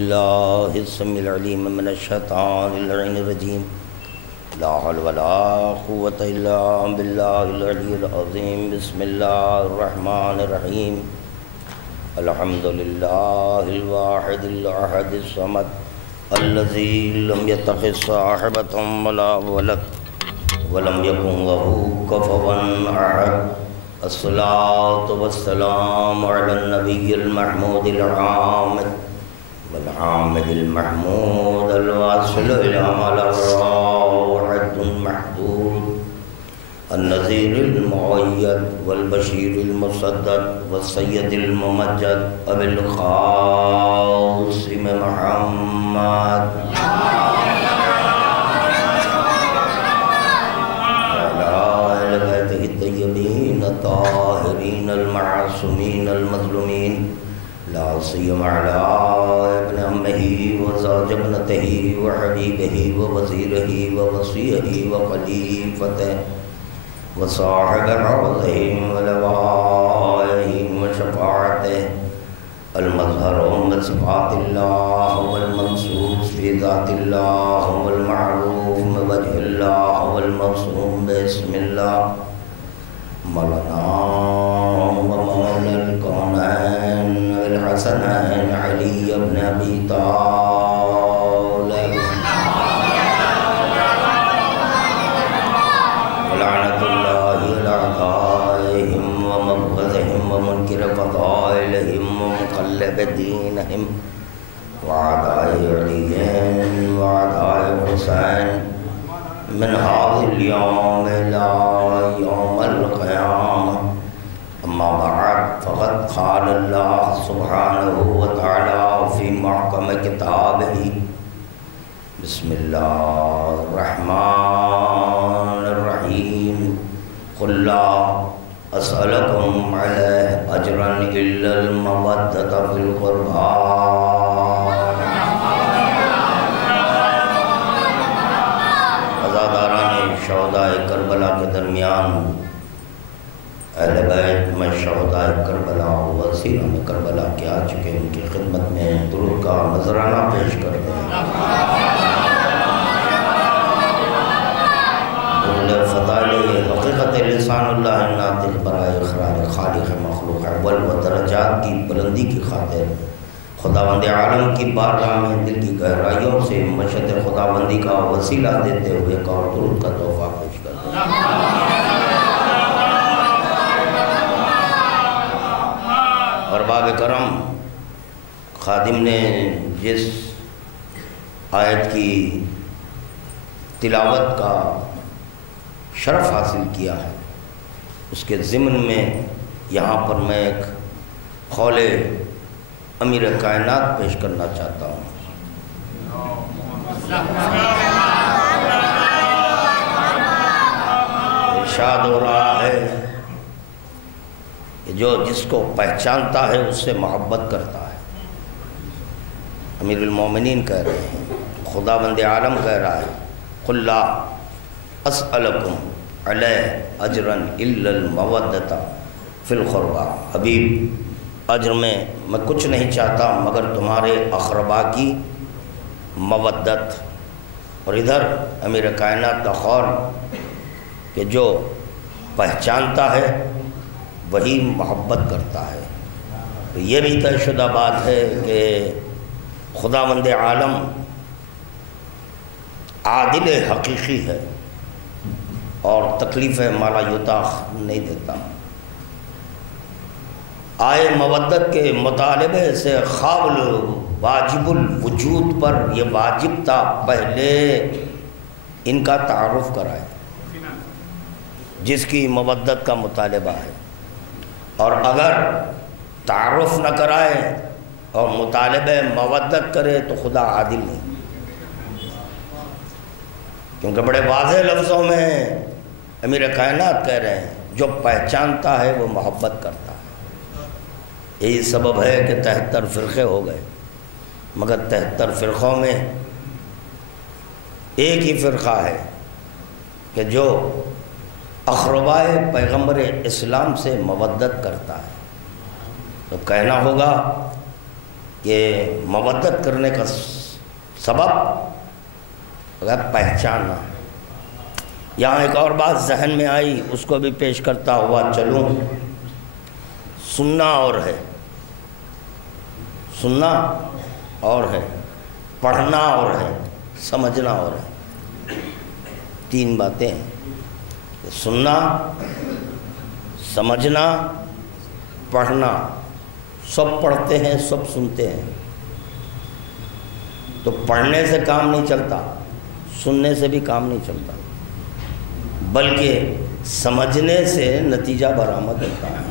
اللہ السمیع العلیم من الشیطان اللعین الرجیم لا حول ولا قوة الا باللہ العلی العظیم بسم اللہ الرحمن الرحیم الحمدللہ الواحد الاحد الصمد الذی لم يتخذ صاحبة ولا ولد ولم يكن له كفوا احد الصلاة والسلام على النبی المحمود العامد والعامد المحمود الواصل إلى ملا الراحة المحدود النذير المؤيد والبشير المصدد والسيد الممجد أبي القاسم محمد وعلى آل بيته الطيبين الطاهرين المعصومين المظلومين لا سيما على ابن عمه وزوج ابنته وحبيبه ووزيره ووصيه وخليفته وصاحب عرضهم ولوائهم وشفاعته المظهر من صفات الله والمنصوص في ذات الله والمعروف من وجه الله والموصوم باسم الله مولانا ومولى الكونين الحسنين علي بن ابي طالب ولعنة الله على أعدائهم ومبغضهم ومنكر فضائلهم ومقلب دينهم وأعداء علي وأعداء حسين من هذا اليوم إلى يوم القيامة. أما بعد فقد قال الله سبحانه وتعالى في محكم كتابه بسم الله الرحمن الرحيم قل لا أسألكم عليه أجرا إلا المودة في القربى عزاداران شہداء کربلا کے درمیان اہل بیت میں شہداء کربلا و وزیران کربلا کے آ چکے ان کی خدمت میں درود کا نذرانہ پیش کرتے ہیں. درود فضائل حقیقت لسان اللہ ناطق برائے اقرار خالق مخلوق اول و درجات کی بلندی کی خاطر خداوند عالم کی بارگاہ میں دل کی گہرائیوں سے مشہد خداوندی کا وسیلہ دیتے ہوئے ایک اور درود کا تحفہ پیش کرتے ہیں. ارباب کرم، خادم نے جس آیت کی تلاوت کا شرف حاصل کیا ہے اس کے ضمن میں یہاں پر میں ایک قول امیر کائنات پیش کرنا چاہتا ہوں. ارشاد ہو رہا ہے کہ جو جس کو پہچانتا ہے اس سے محبت کرتا ہے. امیر المومنین کہہ رہے ہیں، خداوند عالم کہہ رہا ہے قل لا اسألکم علیہ اجرا الا المودۃ فی القربى. حبیب، اجر میں کچھ نہیں چاہتا مگر تمہارے اقربا کی مودت. اور ادھر امیر کائنات کا قول کہ جو پہچانتا ہے وہی محبت کرتا ہے. یہ بھی طے شدہ بات ہے کہ خداوند عالم عادل حقیقی ہے اور تکلیف مالا یطاق نہیں دیتا. آئے مودت کے مطالبے سے قابل واجب الوجود پر یہ واجب تھا پہلے ان کا تعارف کرائے جس کی مودت کا مطالبہ ہے. اور اگر تعارف نہ کرائے اور مطالبہ مودت کرے تو خدا عادل نہیں، کیونکہ بڑے واضح لفظوں میں امیر کائنات کہہ رہے ہیں جو پہچانتا ہے وہ محبت کرتا ہے. یہی سبب ہے کہ 73 فرقے ہو گئے، مگر 73 فرقوں میں ایک ہی فرقہ ہے کہ جو اقربائے پیغمبر اسلام سے مودت کرتا ہے. تو کہنا ہوگا کہ مودت کرنے کا سبب اگر پہچاننا. یہاں ایک اور بات ذہن میں آئی، اس کو بھی پیش کرتا ہوا چلوں. سننا اور ہے، سننا اور ہے، پڑھنا اور ہے، سمجھنا اور ہے. تین باتیں ہیں، سننا، سمجھنا، پڑھنا. سب پڑھتے ہیں، سب سنتے ہیں. تو پڑھنے سے کام نہیں چلتا، سننے سے بھی کام نہیں چلتا، بلکہ سمجھنے سے نتیجہ برآمد ہوتا ہے.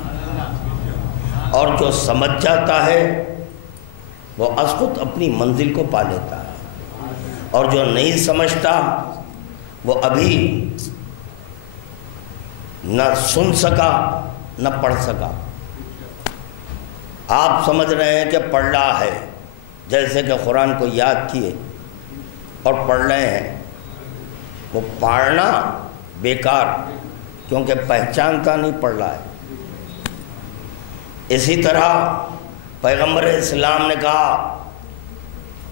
اور جو سمجھ جاتا ہے وہ از خود اپنی منزل کو پا لیتا ہے، اور جو نہیں سمجھتا وہ ابھی نہ سن سکا نہ پڑھ سکا. آپ سمجھ رہے ہیں کہ پڑھ رہا ہے، جیسے کہ قرآن کو یاد کیے اور پڑھ رہے ہیں. وہ پڑھنا بیکار، کیونکہ پہچانتا نہیں پڑھ رہا ہے. اسی طرح پیغمبر اسلام نے کہا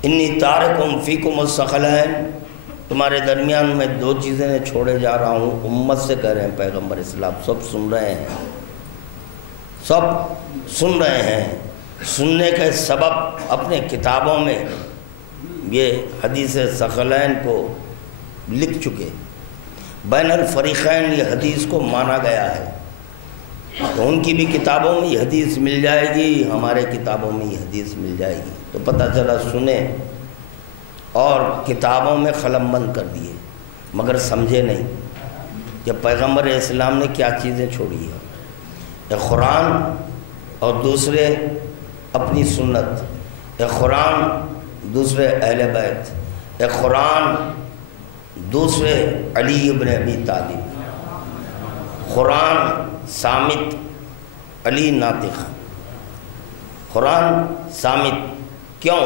انی تارکم فیکم الثقلین، تمہارے درمیان میں دو چیزیں چھوڑے جا رہا ہوں. امت سے کہہ رہے ہیں پیغمبر اسلام، سب سن رہے ہیں، سب سن رہے ہیں. سننے کے سبب اپنے کتابوں میں یہ حدیث ثقلین کو لکھ چکے. بین الفریقین یہ حدیث کو مانا گیا ہے. تو ان کی بھی کتابوں میں یہ حدیث مل جائے گی، ہمارے کتابوں میں یہ حدیث مل جائے گی. تو پتہ چلا سنے اور کتابوں میں قلم بند کر دیے، مگر سمجھے نہیں کہ پیغمبر اسلام نے کیا چیزیں چھوڑی ہیں. ایک قرآن اور دوسرے اپنی سنت، ایک قرآن دوسرے اہل بیت، ایک قرآن دوسرے علی ابن ابی طالب. قرآن صامت، علی ناطق. قرآن صامت کیوں؟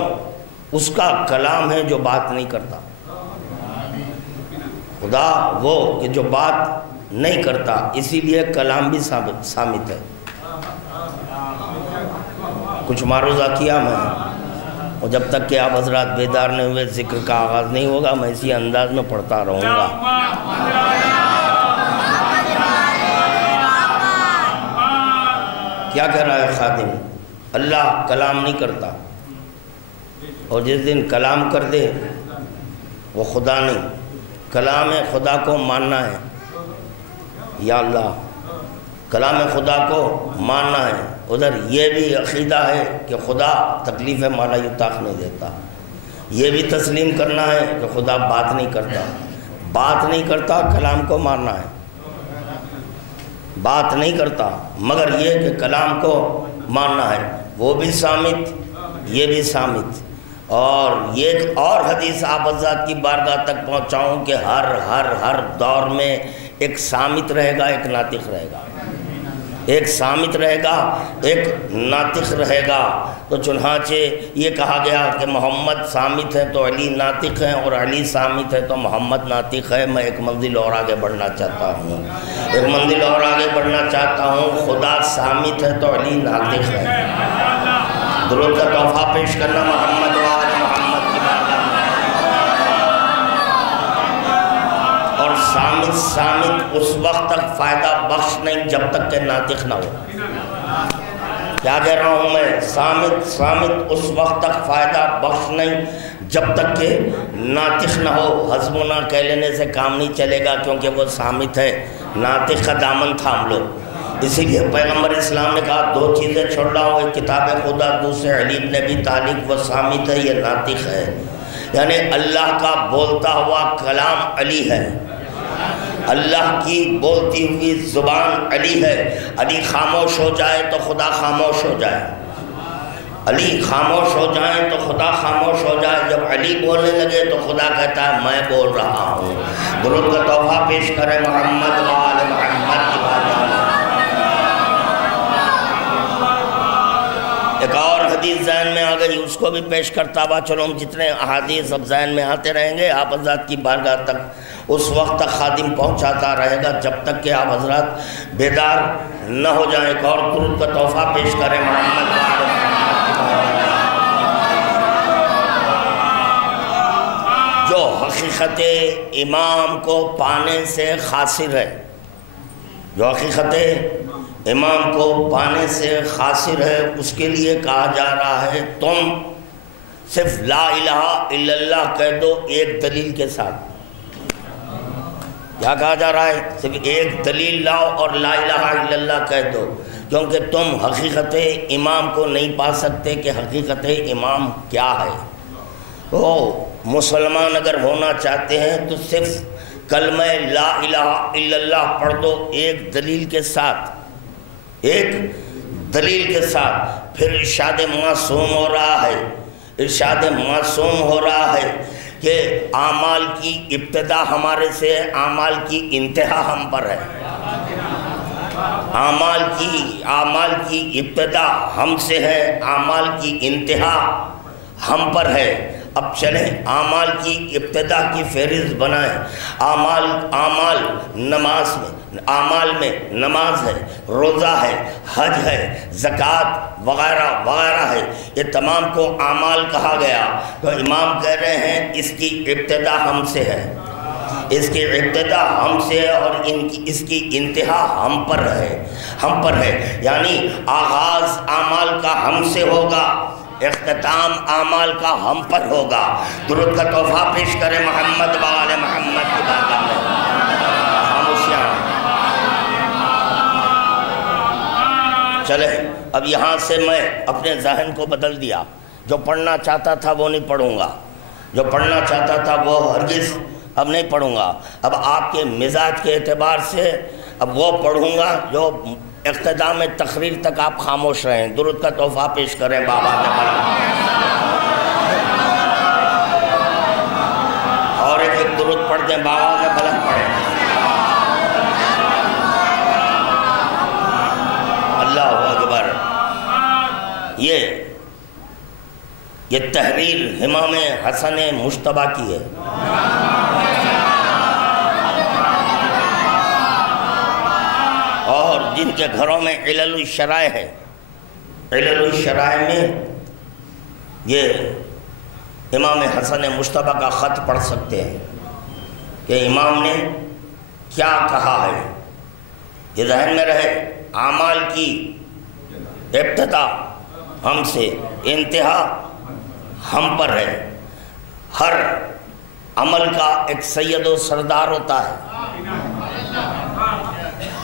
اس کا کلام ہے جو بات نہیں کرتا. خدا وہ کہ جو بات نہیں کرتا، اسی لیے کلام بھی صامت ہے. کچھ معروضہ کیا میں، اور جب تک کہ آپ حضرات بیدار نہیں ہوئے ذکر کا آغاز نہیں ہوگا، میں اسی انداز میں پڑھتا رہوں گا. کیا کہہ رہا ہے خادم؟ اللہ کلام نہیں کرتا، اور جس دن کلام کر دے وہ خدا نہیں. کلام خدا کو ماننا ہے. یا اللہ، کلام خدا کو ماننا ہے. ادھر یہ بھی عقیدہ ہے کہ خدا تکلیف مالا یطاق نہیں دیتا. یہ بھی تسلیم کرنا ہے کہ خدا بات نہیں کرتا. بات نہیں کرتا، کلام کو ماننا ہے. بات نہیں کرتا، مگر یہ کہ کلام کو ماننا ہے. وہ بھی صامت، یہ بھی صامت. اور یہ اور حدیث آپ حضرات کی بارگاہ تک پہنچاؤں کہ ہر دور میں ایک صامت رہے گا، ایک ناطق رہے گا. ایک صامت رہے گا، ایک ناطق رہے گا. تو چنانچہ یہ کہا گیا کہ محمد صامت ہے تو علی ناطق ہے، اور علی صامت ہے تو محمد ناطق ہے. میں ایک منزل اور آگے بڑھنا چاہتا ہوں، ایک منزل اور آگے بڑھنا چاہتا ہوں. خدا صامت ہے تو علی ناطق ہے. درود کا تحفہ پیش کرنا محمد و آل محمد کی بارگاہ میں. اور صامت اس وقت تک فائدہ بخش نہیں جب تک کہ ناطق نہ ہو. کیا کہہ رہا ہوں میں؟ صامت اس وقت تک فائدہ بخش نہیں جب تک کہ ناطق نہ ہو. حسبنا کہہ لینے سے کام نہیں چلے گا، کیونکہ وہ صامت ہے. ناطق کا دامن تھام لو. اسی لیے پیغمبر اسلام نے کہا دو چیزیں چھوڑ رہا ہوں، ایک کتاب خدا، دوسرے علی بن ابی طالب. وہ صامت ہے، یہ ناطق ہے. یعنی اللہ کا بولتا ہوا کلام علی ہے، اللہ کی بولتی ہوئی زبان علی ہے. علی خاموش ہو جائے تو خدا خاموش ہو جائے، علی خاموش ہو جائیں تو خدا خاموش ہو جائے. جب علی بولنے لگے تو خدا کہتا ہے میں بول رہا ہوں. درود کا تحفہ پیش کریں محمد و آل محمد کی بارگاہ میں. ایک اور حدیث ذہن میں آ گئی، اس کو بھی پیش کرتا ہوا چلو. جتنے احادیث اب ذہن میں آتے رہیں گے آپ حضرات کی بارگاہ تک اس وقت تک خادم پہنچاتا رہے گا جب تک کہ آپ حضرات بیدار نہ ہو جائیں. ایک اور درود کا تحفہ پیش کریں محمد و آل محمد کی بارگاہ میں. حقیقت امام کو پانے سے خاسر ہے، جو حقیقت امام کو پانے سے خاسر ہے، اس کے لیے کہا جا رہا ہے تم صرف لا الہ الا اللہ کہہ دو ایک دلیل کے ساتھ۔ کیا کہا جا رہا ہے؟ صرف ایک دلیل لاؤ اور لا الہ الا اللہ کہہ دو، کیونکہ تم حقیقت امام کو نہیں پا سکتے کہ حقیقت امام کیا ہے۔ وہ مسلمان اگر ہونا چاہتے ہیں تو صرف کلمہ لا الہ الا اللہ پڑھ دو ایک دلیل کے ساتھ، ایک دلیل کے ساتھ۔ پھر ارشاد معصوم ہو رہا ہے، ارشاد معصوم ہو رہا ہے کہ اعمال کی ابتدا ہمارے سے ہے، اعمال کی انتہا ہم پر ہے۔ اعمال کی ابتدا ہم سے ہے، اعمال کی انتہا ہم پر ہے۔ اب چلیں اعمال کی ابتدا کی فہرست بنائیں۔ اعمال میں نماز ہے، روزہ ہے، حج ہے، زکوٰۃ وغیرہ وغیرہ ہے، یہ تمام کو اعمال کہا گیا۔ تو امام کہہ رہے ہیں اس کی ابتدا ہم سے ہے، اس کی ابتدا ہم سے ہے اور اس کی انتہا ہم پر ہے، یعنی آغاز اعمال کا ہم سے ہوگا، اختتام اعمال کا ہم پر ہوگا۔ درود کا تحفہ پیش کریں محمد و آل محمد کی بارگاہ میں۔ خاموشیاں چلے۔ اب یہاں سے میں اپنے ذہن کو بدل دیا، جو پڑھنا چاہتا تھا وہ نہیں پڑھوں گا، جو پڑھنا چاہتا تھا وہ ہرگز اب نہیں پڑھوں گا۔ اب آپ کے مزاج کے اعتبار سے اب وہ پڑھوں گا جو اختتام تقریر تک آپ خاموش رہیں۔ درود کا تحفہ پیش کریں بابا کے بارگاہ اور ایک درود پڑھ دیں، بابا کے بلند پڑھیں۔ اللہ اکبر۔ یہ تحریر امام حسن مجتبیٰ کی ہے۔ اور جن کے گھروں میں علل الشرائع ہے، علل الشرائع میں یہ امام حسن مجتبیٰ کا خط پڑھ سکتے ہیں کہ امام نے کیا کہا ہے۔ یہ ذہن میں رہے، اعمال کی ابتدا ہم سے، انتہا ہم پر ہے۔ ہر عمل کا ایک سید و سردار ہوتا ہے،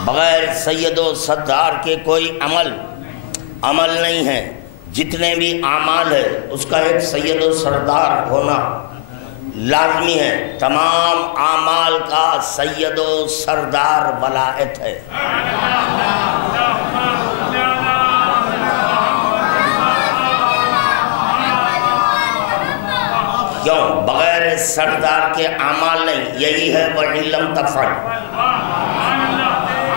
بغیر سید و سردار کے کوئی عمل نہیں ہے۔ جتنے بھی اعمال ہے اس کا ایک سید و سردار ہونا لازمی ہے۔ تمام اعمال کا سید و سردار ولایت ہے۔ کیوں؟ بغیر سردار کے اعمال نہیں۔ یہی ہے وَإِن لَمْ تَفْعَلْ،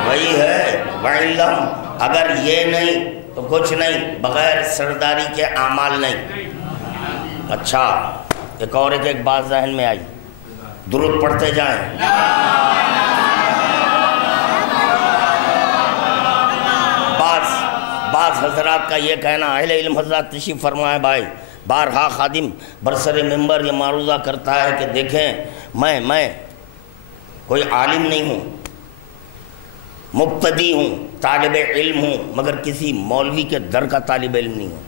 وہی ہے وَإِن لَمْ، اگر یہ نہیں تو کچھ نہیں، بغیر سرداری کے اعمال نہیں۔ اچھا، ایک اور ایک بات ذہن میں آئی، درود پڑھتے جائیں۔ بعض حضرات کا یہ کہنا، اہل علم حضرات تشریف فرمائے بھائی، بارہا خادم برسر ممبر یہ معروضہ کرتا ہے کہ دیکھیں میں کوئی عالم نہیں ہوں، مبتدی ہوں، طالب علم ہوں، مگر کسی مولوی کے در کا طالب علم نہیں ہوں۔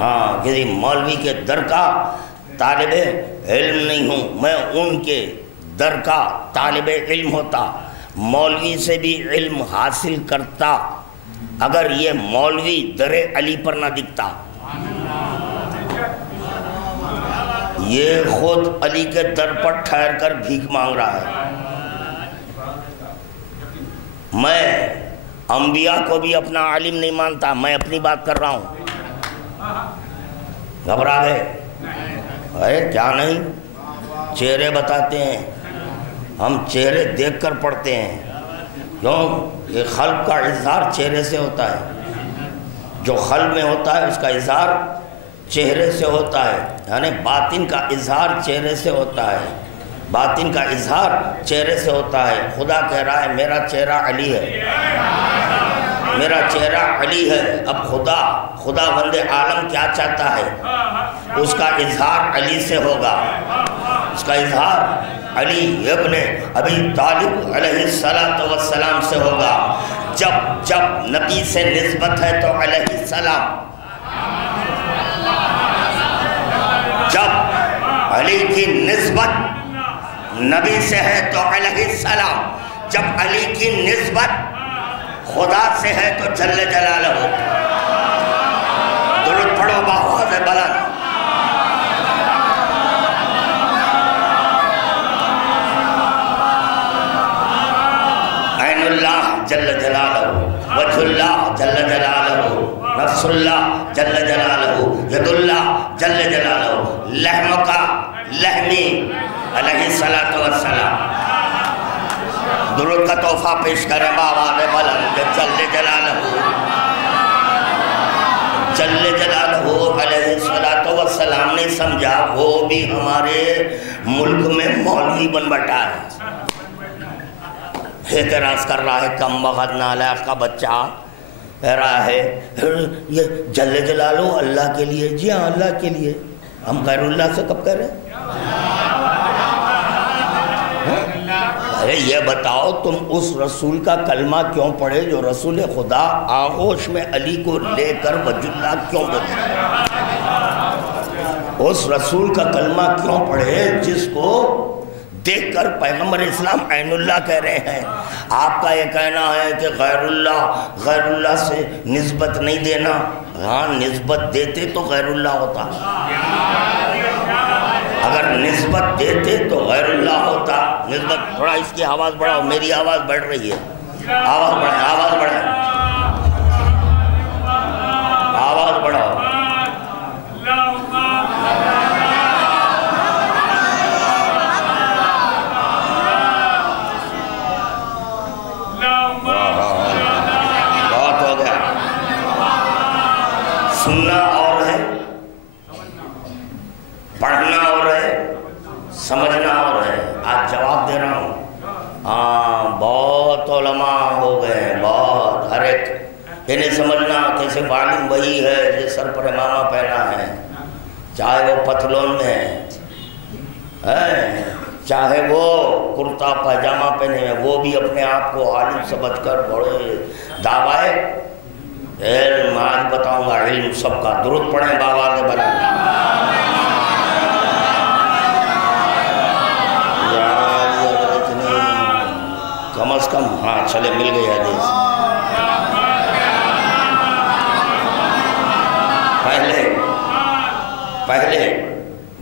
ہاں، کسی مولوی کے در کا طالب علم نہیں ہوں، میں ان کے در کا طالب علم ہوتا، مولوی سے بھی علم حاصل کرتا اگر یہ مولوی در علی پر نہ دکھتا۔ یہ خود علی کے در پر ٹھہر کر بھیک مانگ رہا ہے۔ میں انبیاء کو بھی اپنا عالم نہیں مانتا، میں اپنی بات کر رہا ہوں۔ گھبرا گئے؟ کیا نہیں، چہرے بتاتے ہیں، ہم چہرے دیکھ کر پڑھتے ہیں۔ کیوں؟ کہ قلب کا اظہار چہرے سے ہوتا ہے، جو قلب میں ہوتا ہے اس کا اظہار چہرے سے ہوتا ہے، یعنی باطن کا اظہار چہرے سے ہوتا ہے، باطن کا اظہار چہرے سے ہوتا ہے۔ خدا کہہ رہا ہے میرا چہرہ علی ہے، میرا چہرہ علی ہے۔ اب خدا بند عالم کیا چاہتا ہے؟ اس کا اظہار علی سے ہوگا، اس کا اظہار علی ابن ابی طالب علیہ السلام سے ہوگا۔ جب نبی سے نسبت ہے تو علیہ السلام، جب علی کی نسبت نبی سے ہے تو علیہ السلام، جب علی کی نسبت خدا سے ہے تو جل جلالہ۔ درود پڑھو بآواز بلند۔ عین اللہ جل جلالہ، وجہ اللہ جل جلالہ، نفس اللہ جل جلالہ، ید اللہ جل جلالہ، لحم کا لحمی علیہ السلام۔ درود کا تحفہ پیش کریں بآواز بلند۔ جل جلالہ، جل جلالہ علیہ السلام نے سمجھا وہ بھی ہمارے ملک میں مولوی بن بیٹھا ہے، اعتراض کر رہا ہے، کم بخت نالائق کا بچہ کہہ رہا ہے یہ جل جلالہ اللہ کے لیے۔ جی ہاں اللہ کے لیے، ہم غیر اللہ سے کب کہہ رہے ہیں؟ ارے یہ بتاؤ تم اس رسول کا کلمہ کیوں پڑھے جو رسول خدا آغوش میں علی کو لے کر وجہ اللہ کیوں بولے؟ اس رسول کا کلمہ کیوں پڑھے جس کو دیکھ کر پیغمبر اسلام عین اللہ کہہ رہے ہیں؟ آپ کا یہ کہنا ہے کہ غیر اللہ سے نسبت نہیں دینا۔ ہاں نسبت دیتے تو غیر اللہ ہوتا، اگر نسبت دیتے تو غیر اللہ ہوتا۔ نسبت، تھوڑا اس کی آواز بڑھاؤ، میری آواز بڑھ رہی ہے، آواز بڑھائیں، آواز بڑھائیں، آواز بڑھاؤ۔ بہت ہو گیا، سننا اور ہے، پڑھنا اور ہے، سمجھنا اور ہے۔ آج جواب دے رہا ہوں، بہت علماء ہو گئے ہیں، بہت، ہر ایک یہ نہیں سمجھنا کہ صرف عالم وہی ہے جو سر پر امامہ پہنا ہے، چاہے وہ پتلون میں ہے، چاہے وہ کرتا پاجامہ پہنے ہیں، وہ بھی اپنے آپ کو عالم سمجھ کر بڑے دعوائے علم۔ آج بتاؤں گا علم سب کا۔ درود پڑھیں بآواز بلند۔ کم از کم ہاں چلے مل گئی حدیث۔ پہلے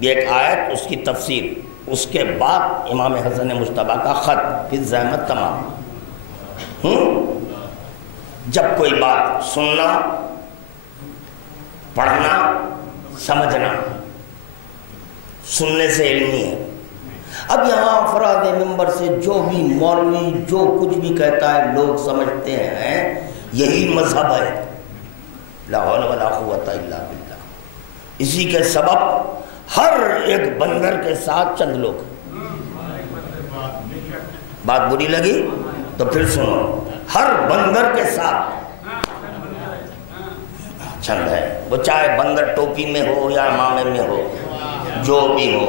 یہ ایک آیت، اس کی تفسیر، اس کے بعد امام حسن مجتبیٰ کا خط، پھر زحمت تمام۔ جب کوئی بات سننا، پڑھنا، سمجھنا، سننے سے علم نہیں ہے۔ اب یہاں افراد ممبر سے جو بھی مولوی جو کچھ بھی کہتا ہے لوگ سمجھتے ہیں یہی مذہب ہے، لا حول ولا قوت الا باللہ۔ اسی کے سبب ہر ایک بندر کے ساتھ چند لوگ، بات بری لگی تو پھر سنو، ہر بندر کے ساتھ چند ہے، وہ چاہے بندر ٹوپی میں ہو یا امامے میں ہو، جو بھی ہو،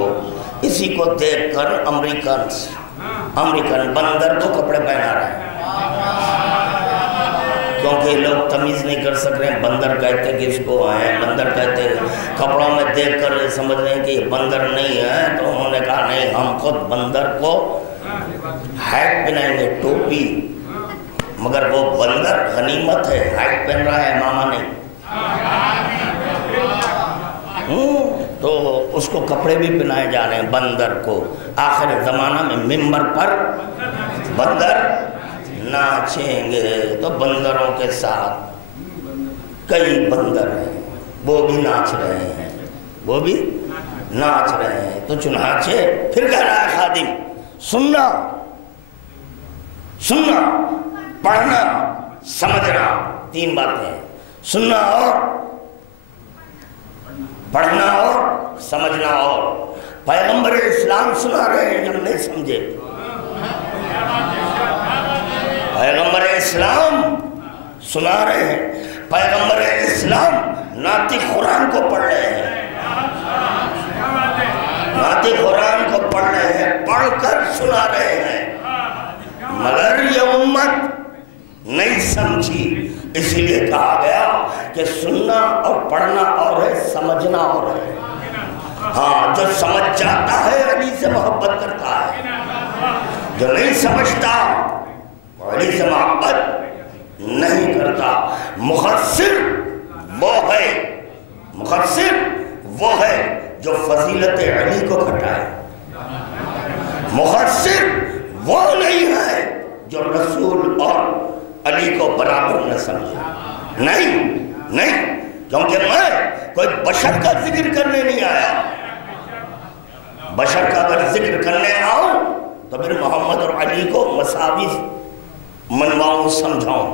اسی کو دیکھ کر امریکن بندر کو کپڑے پہنا رہے ہیں، کیونکہ لوگ تمیز نہیں کر سک رہے ہیں بندر کہتے کس کو ہیں، بندر کہتے کپڑوں میں دیکھ کر سمجھ رہے ہیں کہ یہ بندر نہیں ہے، تو انہوں نے کہا نہیں ہم خود بندر کو ہیٹ پہنائیں گے، ٹوپی، مگر وہ بندر غنیمت ہے، ہیٹ پہن رہا ہے، امامہ نہیں، تو اس کو کپڑے بھی پہنائے جا رہے ہیں بندر کو۔ آخر زمانہ میں ممبر پر بندر ناچیں گے، تو بندروں کے ساتھ کئی بندر ہیں، وہ بھی ناچ رہے ہیں، وہ بھی ناچ رہے ہیں۔ تو چنانچہ پھر کہہ رہا ہے خادم، سننا، پڑھنا، سمجھنا، تین باتیں ہیں، سننا اور پڑھنا اور سمجھنا اور۔ پیغمبر اسلام سنا رہے ہیں، ہم نہیں سمجھے، پیغمبر اسلام سنا رہے ہیں، پیغمبر اسلام ناطق قرآن کو پڑھ رہے ہیں، فاتح قرآن کو پڑھ رہے ہیں، پڑھ کر سنا رہے ہیں، مگر یہ امت نہیں سمجھی، اسی لیے کہا گیا کہ سننا اور پڑھنا اور ہے، سمجھنا اور ہے۔ ہاں، جو سمجھ جاتا ہے علی سے محبت کرتا ہے، جو نہیں سمجھتا وہ علی سے محبت نہیں کرتا۔ مخصر وہ ہے جو فضیلت علی کو گھٹائے، مخصر وہ نہیں ہے جو رسول اور علی کو برابر نہ سمجھے۔ نہیں، کیونکہ میں کوئی بشر کا ذکر کرنے نہیں آیا۔ بشر کا اگر ذکر کرنے آؤں تو پھر محمد اور علی کو مساوی منواؤں، سمجھاؤں۔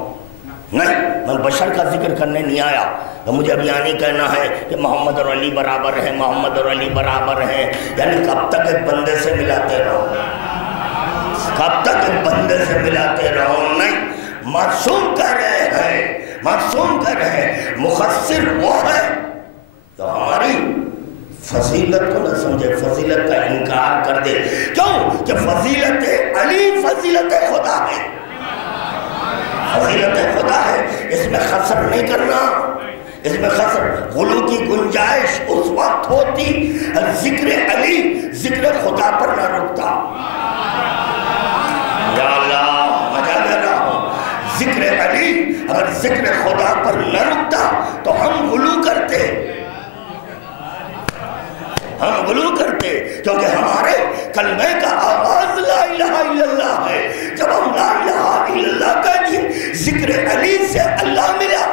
نہیں، میں بشر کا ذکر کرنے نہیں آیا۔ تو مجھے اب یہاں نہیں کہنا ہے کہ محمد اور علی برابر ہیں، محمد اور علی برابر ہیں، یعنی کب تک ایک بندے سے ملاتے رہو، کب تک ایک بندے سے ملاتے رہو؟ نہیں، معصوم کہہ رہے ہیں، مخصر وہ ہے تو ہماری فضیلت کو نہ سمجھے، فضیلت کا انکار کر دے۔ کیوں کہ فضیلت علی فضیلت خدا ہے، فضیلت خدا ہے، اس میں خسر نہیں کرنا، اس میں خسر غلو کی گنجائش اس وقت ہوتی ذکر علی ذکر خدا پر نہ رکتا۔ یا اللہ، میں کیا کہہ رہا ہوں، ذکر علی اگر ذکر خدا پر نہ رکتا تو ہم غلو کرتے، کیونکہ ہمارے کلمے کا آغاز لا الہ الا اللہ ہے۔ جب ہم لا الہ الا اللہ کہہ دیے، ذکر علی سے اللہ ملا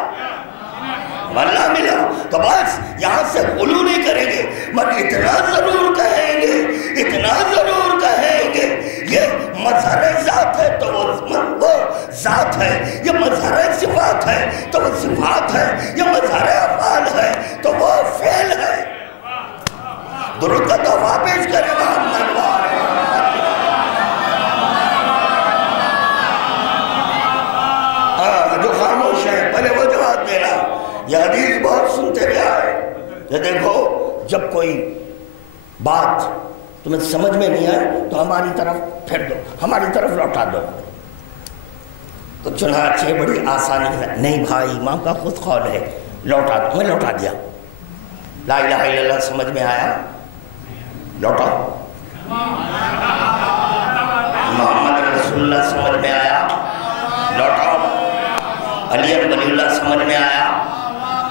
تو بس یہاں سے غلو نہیں کریں گے، مگر اتنا ضرور کہیں گے یہ مظہر ذات ہے تو وہ ذات ہے، یہ مظہر صفات ہے تو وہ صفات ہے، یہ مظہر افعال ہے تو وہ فعل ہے۔ درود کا تحفہ پیش کرے محمد جو خاموش ہے پہلے وہ جواب دینا۔ یہ حدیث بہت سنتے رہے آئے کہ دیکھو جب کوئی بات تمہیں سمجھ میں نہیں آئے تو ہماری طرف پھر دو، ہماری طرف لوٹا دو۔ تو چنانچہ بڑی آسانی ہے، نہیں بھائی امام کا خود قول ہے، لوٹا دو، میں لوٹا دیا۔ لا الہ الا اللہ سمجھ میں آیا، لوٹاؤ۔ محمد رسول اللہ سمجھ میں آیا، لوٹاؤ۔ علی ولی اللہ سمجھ میں آیا،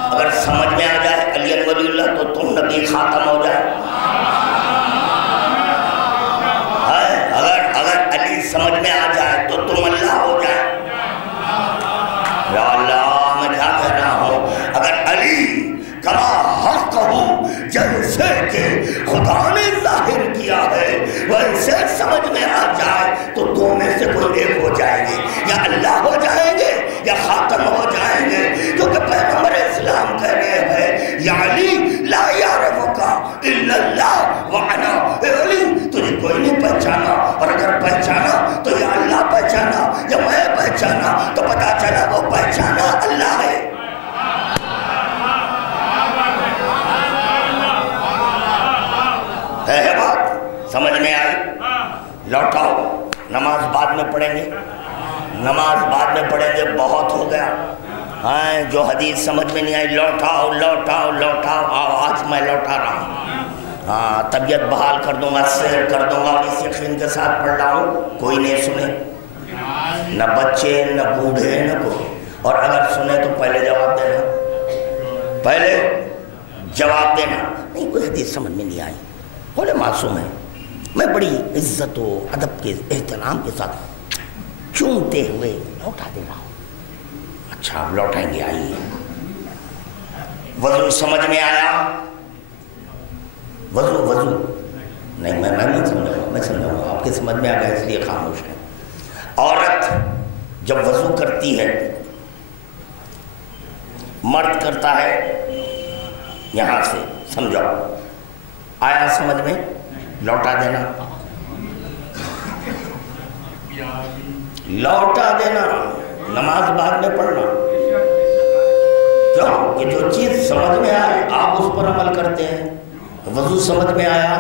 اگر سمجھ میں آ جائے علی ولی اللہ تو تم نبی خاتم ہو جائے۔ اگر علی سمجھ میں آ جائے تو تم اللہ ہو جائے۔ یا اللہ، میں کیا کہہ رہا ہوں، اگر علی کما حق ہو جیسے کہ خدا نے ظاہر کیا ہے ویسے سمجھ میں آ جائے تو دو میں سے کوئی ایک ہو جائیں گے، یا اللہ ہو جائیں گے یا خاتم ہو جائیں گے، کیونکہ پیغمبر اسلام کہہ رہے ہیں یا علی لا یعرفک الا اللہ وانا، اے علی تجھے کوئی نہیں پہچانا، اور اگر پہچانا تو یا اللہ پہچانا یا میں پہچانا تو پتا چلا وہ پہچانا اللہ ہے۔ ہے بات سمجھ میں آئی؟ لوٹاؤ۔ نماز بعد میں پڑھیں گے، بہت ہو گیا۔ ہاں، جو حدیث سمجھ میں نہیں آئی لوٹاؤ، آج میں لوٹا رہا ہوں۔ ہاں، طبیعت بحال کر دوں گا، سیر کر دوں گا، اس یقین کے ساتھ پڑھ رہا ہوں کوئی نہیں سنے، نہ بچے نہ بوڑھے نہ کوئی، اور اگر سنے تو پہلے جواب دینا، نہیں کوئی حدیث سمجھ میں نہیں آئی، بولے معصوم ہے، میں بڑی عزت و ادب کے احترام کے ساتھ چومتے ہوئے لوٹا دے رہا ہوں۔ اچھا آپ لوٹائیں گے، آئیے۔ وضو سمجھ میں آیا؟ وضو نہیں، میں سمجھا ہوں، آپ کے سمجھ میں آ گیا اس لیے خاموش ہے۔ عورت جب وضو کرتی ہے، مرد کرتا ہے یہاں سے، سمجھو آیا سمجھ میں؟ لوٹا دینا، نماز بعد میں پڑھنا، کیوں کہ جو چیز سمجھ میں آئے آپ اس پر عمل کرتے ہیں۔ وضو سمجھ میں آیا،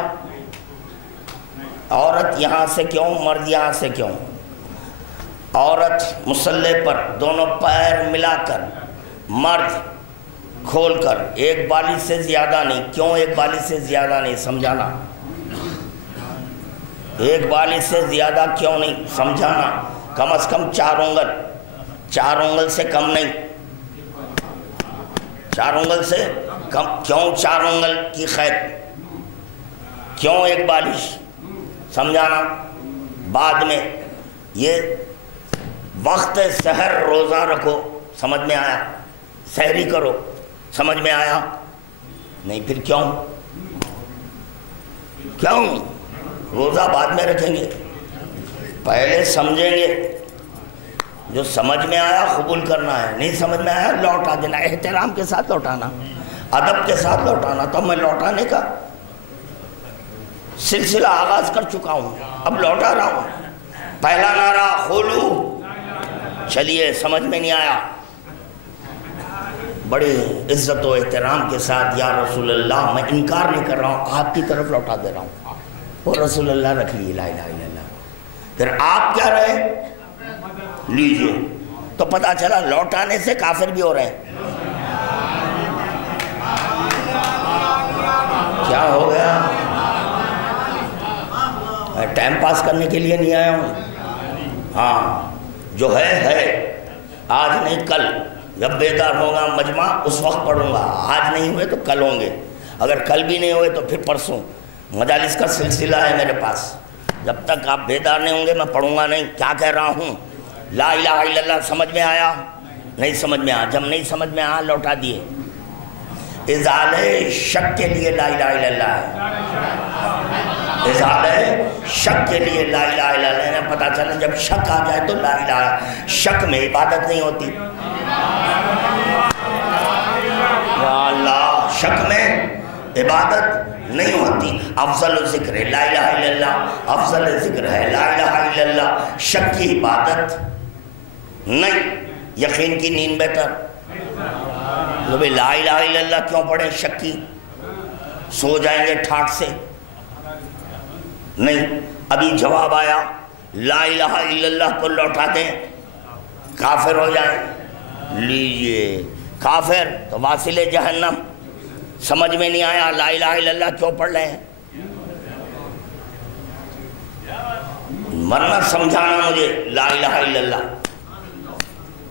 عورت یہاں سے کیوں، مرد یہاں سے کیوں؟ عورت مصلے پر دونوں پیر ملا کر، مرد کھول کر، ایک بالی سے زیادہ نہیں. کیوں ایک بالی سے زیادہ نہیں؟ سمجھانا. ایک بالی سے زیادہ کیوں نہیں؟ سمجھانا. کم از کم 4 انگل، 4 انگل سے کم نہیں. 4 انگل سے کم. کیوں 4 انگل کی خیر؟ کیوں ایک بالش؟ سمجھانا. بعد میں یہ وقت سحر روزہ رکھو، سمجھ میں آیا؟ سحری کرو، سمجھ میں آیا؟ نہیں. پھر کیوں؟ کیوں؟ روزہ بعد میں رکھیں گے، پہلے سمجھیں گے. جو سمجھ میں آیا قبول کرنا ہے، نہیں سمجھ میں آیا لوٹا دینا. احترام کے ساتھ لوٹانا، ادب کے ساتھ لوٹانا. تو میں لوٹانے کا سلسلہ آغاز کر چکا ہوں، اب لوٹا رہا ہوں. پہلا نعرہ کھولو. چلیے سمجھ میں نہیں آیا، بڑی عزت و احترام کے ساتھ یا رسول اللہ، میں انکار نہیں کر رہا ہوں، آپ کی طرف لوٹا دے رہا ہوں. وہ رسول اللہ رکھ لیے، لا الہ الا اللہ. پھر آپ کیا رہے؟ لیجئے. تو پتہ چلا لوٹانے سے کافر بھی ہو رہے ہیں. کیا ہو گیا؟ میں ٹائم پاس کرنے کے لیے نہیں آیا ہوں. ہاں جو ہے آج نہیں کل. جب بیدار ہوگا مجمع اس وقت پڑھوں گا. آج نہیں ہوئے تو کل ہوں گے، اگر کل بھی نہیں ہوئے تو پھر پرسوں. مجالس کا سلسلہ ہے میرے پاس. جب تک آپ بیدار نہیں ہوں گے میں پڑھوں گا نہیں. کیا کہہ رہا ہوں؟ لا الہ الا اللہ. سمجھ میں آیا؟ نہیں سمجھ میں آیا. جب نہیں سمجھ میں آیا لوٹا دیے. ازالہ شک کے لیے لا الہ الا اللہ ہے. ازالہ شک کے لیے لا الہ الا اللہ ہے. پتہ چلا جب شک آ جائے تو لا الہ. شک میں عبادت نہیں ہوتی. یا اللہ، شک میں عبادت نہیں ہوتی. افضل ذکر ہے لا الہ الا اللہ، افضل ذکر ہے لا الہ الا اللہ. شک کی عبادت نہیں، یقین کی نیند بہتر. تو بھئی لا الہ الا اللہ کیوں پڑھیں شک کی؟ سو جائیں گے ٹھاٹ سے؟ نہیں. ابھی جواب آیا لا الہ الا اللہ کو لوٹا دیں کافر ہو جائیں. لیجئے کافر تو واصل جہنم. سمجھ میں نہیں آیا لا الہ الا اللہ کیوں پڑھ رہے ہیں؟ ورنہ سمجھانا مجھے لا الہ الا اللہ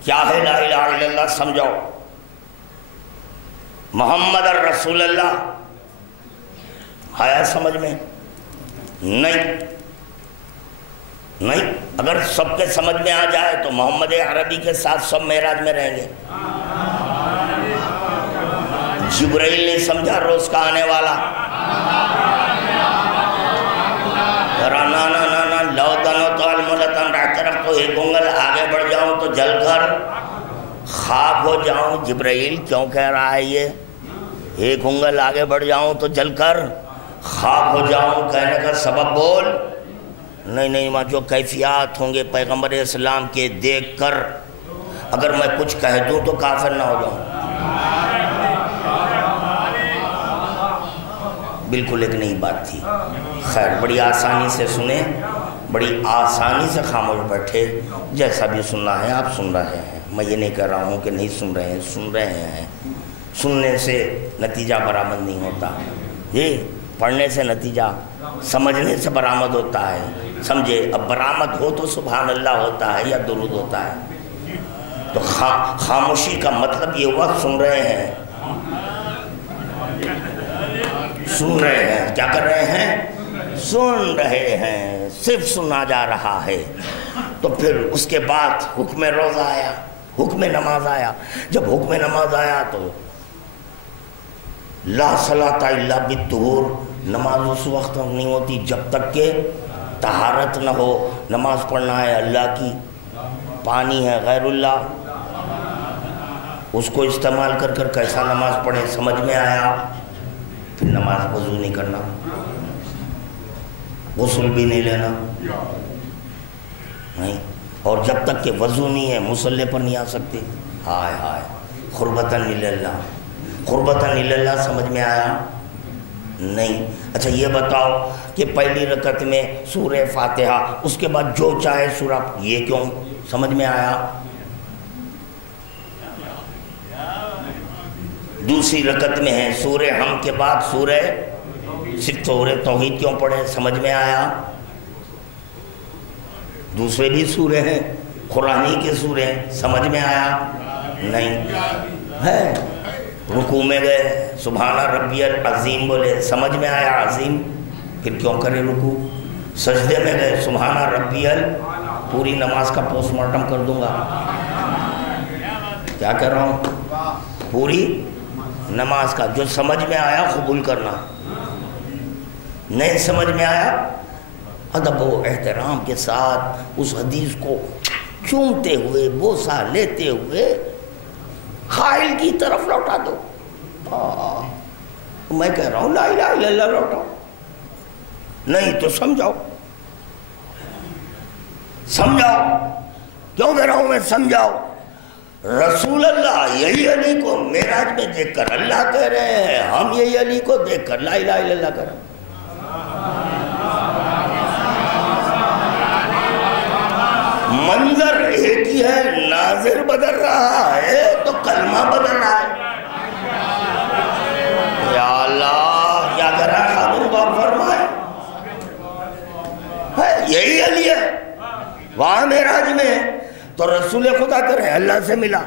کیا ہے. لا الہ الا اللہ سمجھاؤ. محمد الرسول اللہ آیا سمجھ میں؟ نہیں. نہیں. اگر سب کے سمجھ میں آ جائے تو محمد عربی کے ساتھ سب معراج میں رہیں گے. جبرائیل نے سمجھا روز کا آنے والا. نا لو دنو تو الملتن رہتے رکھ تو ایک انگل آگے بڑھ جاؤں تو جل کر خاک ہو جاؤں. جبرائیل کیوں کہہ رہا ہے یہ؟ ایک انگل آگے بڑھ جاؤں تو جل کر خاک ہو جاؤں. کہنے کا سبب بول. نہیں ماں جو کیفیات ہوں گے پیغمبر اسلام کے دیکھ کر اگر میں کچھ کہہ دوں تو کافر نہ ہو جاؤں. بالکل ایک نئی بات تھی. خیر بڑی آسانی سے سنیں، بڑی آسانی سے خاموش بیٹھے. جیسا بھی سننا ہے آپ سن رہے ہیں. میں یہ نہیں کہہ رہا ہوں کہ نہیں سن رہے ہیں، سن رہے ہیں. سننے سے نتیجہ برآمد نہیں ہوتا. یہ پڑھنے سے نتیجہ سمجھنے سے برآمد ہوتا ہے. سمجھے؟ اب برآمد ہو تو سبحان اللہ ہوتا ہے یا درود ہوتا ہے. تو خاموشی کا مطلب یہ ہوا سن رہے ہیں. سن رہے ہیں. کیا کر رہے ہیں؟ سن رہے ہیں. صرف سنا جا رہا ہے. تو پھر اس کے بعد حکم روزہ آیا، حکم نماز آیا. جب حکم نماز آیا تو لا صلاۃ الا بالطہور. نماز اس وقت نہیں ہوتی جب تک کہ طہارت نہ ہو. نماز پڑھنا ہے اللہ کی، پانی ہے غیر اللہ، اس کو استعمال کر کر کیسا نماز پڑھیں. سمجھ میں آیا؟ پھر نماز وضو نہیں کرنا، غسل بھی نہیں لینا نہیں. اور جب تک کہ وضو نہیں ہے مصلی پر نہیں آ سکتے. ہائے قربتاً اللہ، قربتاً اللہ. سمجھ میں آیا؟ نہیں. اچھا یہ بتاؤ کہ پہلی رکعت میں سورہ فاتحہ، اس کے بعد جو چاہے سورہ، یہ کیوں؟ سمجھ میں آیا؟ دوسری رکعت میں ہے سورہ ہم کے بعد سورہ توحید کیوں پڑھے؟ سمجھ میں آیا؟ دوسرے بھی سورے ہیں، قرآنی کے سورے ہیں، سمجھ میں آیا؟ نہیں ہے. رکوع میں گئے سبحان ربی العظیم بولے، سمجھ میں آیا عظیم؟ پھر کیوں کرے رکوع؟ سجدے میں گئے سبحان ربی پوری نماز کا پوسٹ مارٹم کر دوں گا. کیا کر رہا ہوں؟ پوری نماز کا. جو سمجھ میں آیا قبول کرنا، نہیں سمجھ میں آیا ادب و احترام کے ساتھ اس حدیث کو چومتے ہوئے، بوسہ لیتے ہوئے قائل کی طرف لوٹا دو. میں کہہ رہا ہوں لا الہ الا اللہ لوٹاؤ، نہیں تو سمجھاؤ. کیوں کہہ رہا ہوں میں؟ سمجھاؤ. رسول اللہ یہی علی کو معراج میں دیکھ کر اللہ کہہ رہے ہیں، ہم یہی علی کو دیکھ کر لا الہ الا اللہ کہہ رہے ہیں. منظر ایک ہی ہے، ناظر بدل رہا ہے تو کلمہ بدل رہا ہے. یا اللہ کیا کر رہا ہے؟ خاتون کو فرمائے یہی علی ہے. وہاں معراج میں تو رسول خدا کر رہے ہیں اللہ سے ملا،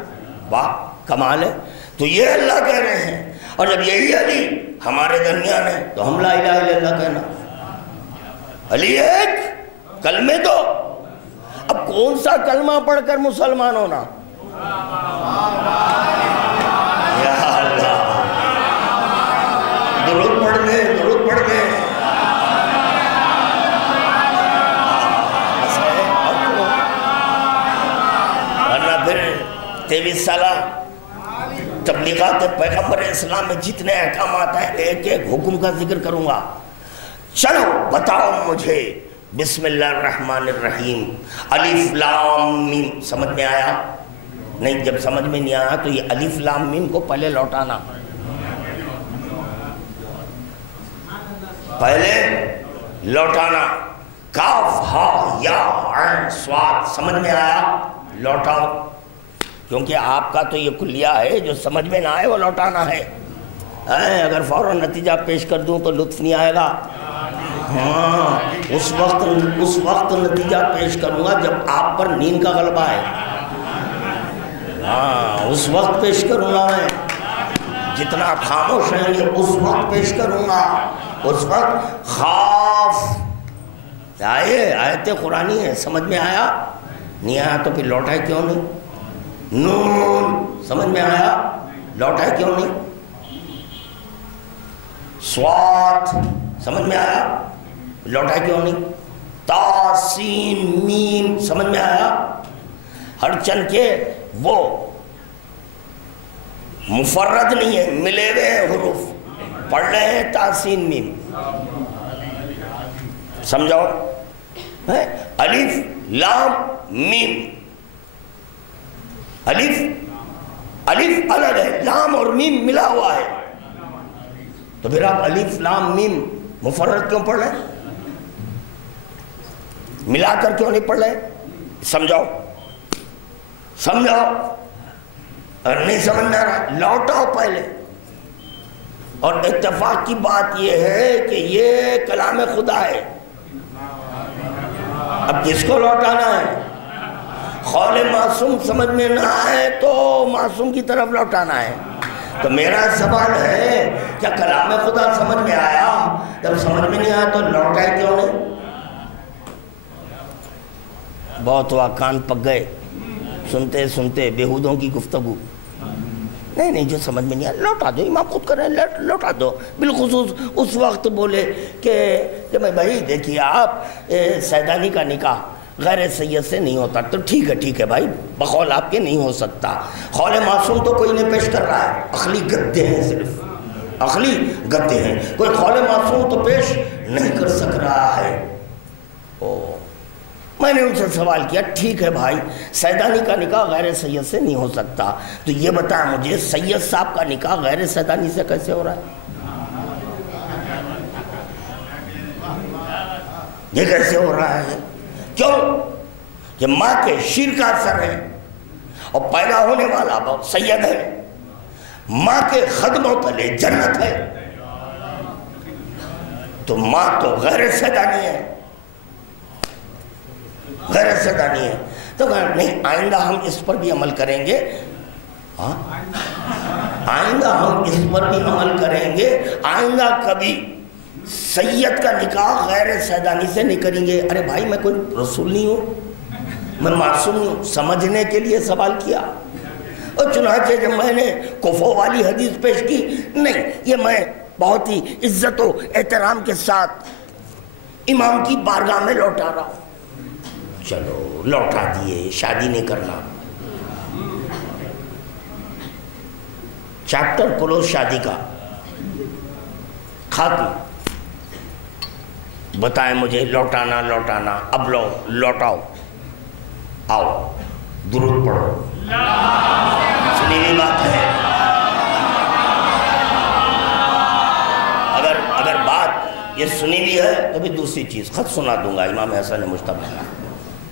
واہ کمال ہے. تو یہ اللہ کہہ رہے ہیں، اور جب یہی علی ہمارے درمیان ہے تو ہم لا الہ الا اللہ کہنا. علی ایک، کلمے دو. اب کون سا کلمہ پڑھ کر مسلمان ہونا؟ یا اللہ درود پڑھ لے، درود پڑھ لے. ورنہ پھر 23 سالہ تبلیغات پیغمبر اسلام میں جتنے احکامات ہیں ایک ایک حکم کا ذکر کروں گا. چلو بتاؤ مجھے بسم اللہ الرحمن الرحیم الف لام میم، سمجھ میں آیا؟ نہیں. جب سمجھ میں نہیں آیا تو یہ الف لام میم کو پہلے لوٹانا، پہلے لوٹانا. کاف ہا یا عین صاد، سمجھ میں آیا؟ لوٹاؤ. کیونکہ آپ کا تو یہ کلیہ ہے، جو سمجھ میں نہ آئے وہ لوٹانا ہے. اگر فوراً نتیجہ پیش کر دوں تو لطف نہیں آئے گا. ہاں اس وقت نتیجہ پیش کروں گا جب آپ پر نیند کا غلبہ ہے. ہاں اس وقت پیش کروں گا. میں جتنا خاموش رہیں گے اس وقت پیش کروں گا. اس وقت خاف آیت قرآنی ہے، سمجھ میں آیا؟ نہیں آیا تو پھر لوٹائے کیوں نہیں؟ نون، سمجھ میں آیا؟ لوٹائے کیوں نہیں؟ صاد، سمجھ میں آیا؟ لوٹائے کیوں نہیں؟ تا سین میم، سمجھ میں آیا؟ ہر چند کے وہ مفرد نہیں ہے، ملے ہوئے حروف پڑھ رہے ہیں تا سین میم. سمجھاؤ. الف لام میم، الف الگ ہے، لام اور میم ملا ہوا ہے. تو پھر آپ الف لام میم مفرد کیوں پڑھ رہے ہیں؟ ملا کر کیوں نہیں پڑھ رہے؟ سمجھاؤ. اگر نہیں سمجھ میں آ رہا لوٹاؤ پہلے. اور اتفاق کی بات یہ ہے کہ یہ کلام خدا ہے. اب کس کو لوٹانا ہے؟ قول معصوم سمجھ میں نہ آئے تو معصوم کی طرف لوٹانا ہے. تو میرا سوال ہے کیا کلام خدا سمجھ میں آیا؟ جب سمجھ میں نہیں آیا تو لوٹائے کیوں نہیں؟ بہت ہوا، کان پک گئے سنتے سنتے بیہودوں کی گفتگو. نہیں جو سمجھ میں نہیں آیا لوٹا دو. امام خود کر رہے ہیں لوٹا دو. بالخصوص اس وقت بولے کہ میں بھائی دیکھیے آپ سیدانی کا نکاح غیر سید سے نہیں ہوتا تو ٹھیک ہے بھائی، بقول آپ کے نہیں ہو سکتا. قول معصوم تو کوئی نہیں پیش کر رہا ہے، عقلی گدے ہیں، صرف عقلی گدے ہیں. کوئی قول معصوم تو پیش نہیں کر سک رہا ہے. میں نے ان سے سوال کیا ٹھیک ہے بھائی سیدانی کا نکاح غیر سید سے نہیں ہو سکتا، تو یہ بتا مجھے سید صاحب کا نکاح غیر سیدانی سے کیسے ہو رہا ہے؟ یہ کیسے ہو رہا ہے؟ کیوں؟ کہ ماں کے شیر کا اثر ہے، اور پیدا ہونے والا بہت سید ہے، ماں کے قدموں تلے جنت ہے، تو ماں تو غیر سیدانی ہے، غیر سیدانی ہے۔ تو نہیں، آئندہ ہم اس پر بھی عمل کریں گے، آئندہ ہم اس پر بھی عمل کریں گے، آئندہ کبھی سید کا نکاح غیر سیدانی سے نہیں کریں گے۔ ارے بھائی، میں کوئی رسول نہیں ہوں، میں معصوم ہوں، سمجھنے کے لیے سوال کیا۔ اور چنانچہ جب میں نے کفو والی حدیث پیش کی، نہیں، یہ میں بہت ہی عزت و احترام کے ساتھ امام کی بارگاہ میں لوٹا رہا ہوں۔ چلو لوٹا دیے، شادی نہیں کرنا، چیپٹر کلوز شادی کا، ختم۔ بتائیں مجھے، لوٹانا لوٹانا، اب لوٹاؤ، آؤ درود پڑھو، سنی ہوئی بات ہے۔ اگر بات یہ سنی بھی ہے تو بھی دوسری چیز خط سنا دوں گا، امام حسن مجتبی،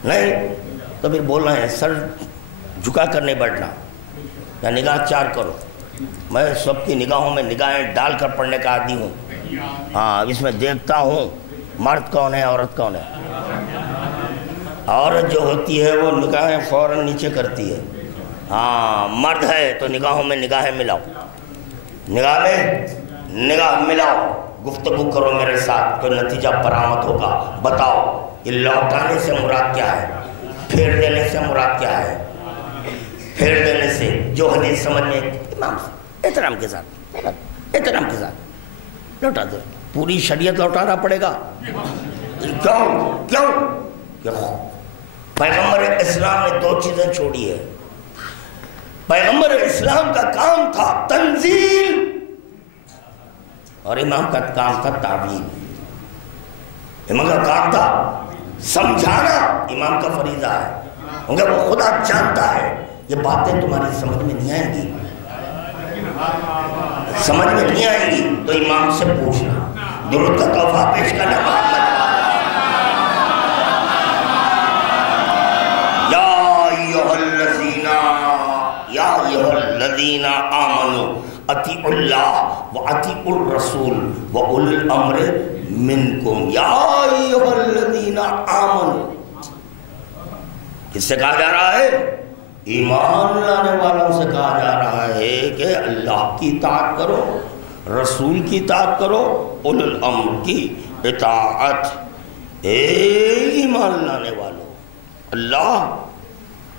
نہیں تو پھر بولنا ہے سر جھکا کر نہیں بیٹھنا، یا نگاہ چار کرو۔ میں سب کی نگاہوں میں نگاہیں ڈال کر پڑھنے کا عادی ہوں، ہاں، اس میں دیکھتا ہوں مرد کون ہے، عورت کون ہے۔ عورت جو ہوتی ہے وہ نگاہیں فوراً نیچے کرتی ہے، ہاں، مرد ہے تو نگاہوں میں نگاہیں ملاؤ، نگاہ میں نگاہ ملاؤ، گفتگو کرو میرے ساتھ، کوئی نتیجہ برآمد ہوگا۔ بتاؤ یہ لوٹانے سے مراد کیا ہے، پھیر دینے سے مراد کیا ہے؟ پھیر دینے سے جو حدیث سمجھ میں امام احترام کے ساتھ لوٹا دو، پوری شریعت لوٹانا پڑے گا۔ کیوں؟ پیغمبر اسلام نے دو چیزیں چھوڑی ہے۔ پیغمبر اسلام کا کام تھا تنزیل، اور امام کا کام تھا تعویل۔ امام کا کام تھا سمجھانا، امام کا فریضہ ہے، کیونکہ وہ خدا جانتا ہے یہ باتیں تمہاری سمجھ میں نہیں آئیں گی، سمجھ میں نہیں آئیں گی تو امام سے پوچھنا۔ درود کا تحفہ پیش کرنا محمد یا ایھا الذین آمنوا اطیعوا اللہ واطیعوا الرسول واولی الامر منکم۔ یا ایھا الذین آمنوا، کس سے کہا جا رہا ہے؟ ایمان لانے والوں سے کہا جا رہا ہے کہ اللہ کی اطاعت کرو، رسول کی اطاعت کرو، اولی الامر کی اطاعت۔ اے ایمان لانے والوں، اللہ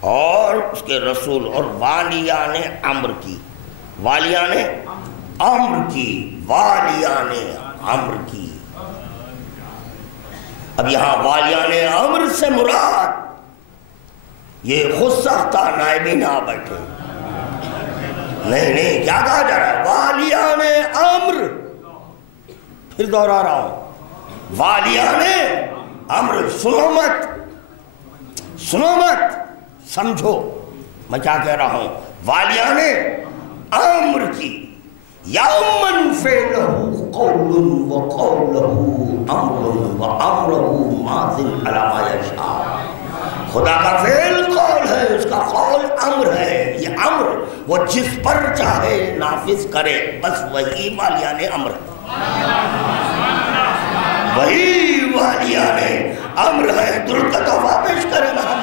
اور اس کے رسول اور والیان امر کی، والیان امر کی، والیان امر کی۔ اب یہاں والیان امر سے مراد یہ خود ساختہ نائبین آ بیٹھے، نہیں، کیا کہا جا رہا ہے؟ والیان امر، پھر دوہرا رہا ہوں، والیان امر۔ سنو مت، سمجھو میں کیا کہہ رہا ہوں۔ والیان امر کی، یومن فعلہ قول وقولہ امر وامرہ ماضٍ علی ما یشاء۔ خدا کا فعل قول ہے، اس کا قول امر ہے، یہ امر وہ جس پر چاہے نافذ کرے، بس وہی والیان امر ہے، وہی والیان امر ہے۔ درود کا تحفہ پیش کرے محمد۔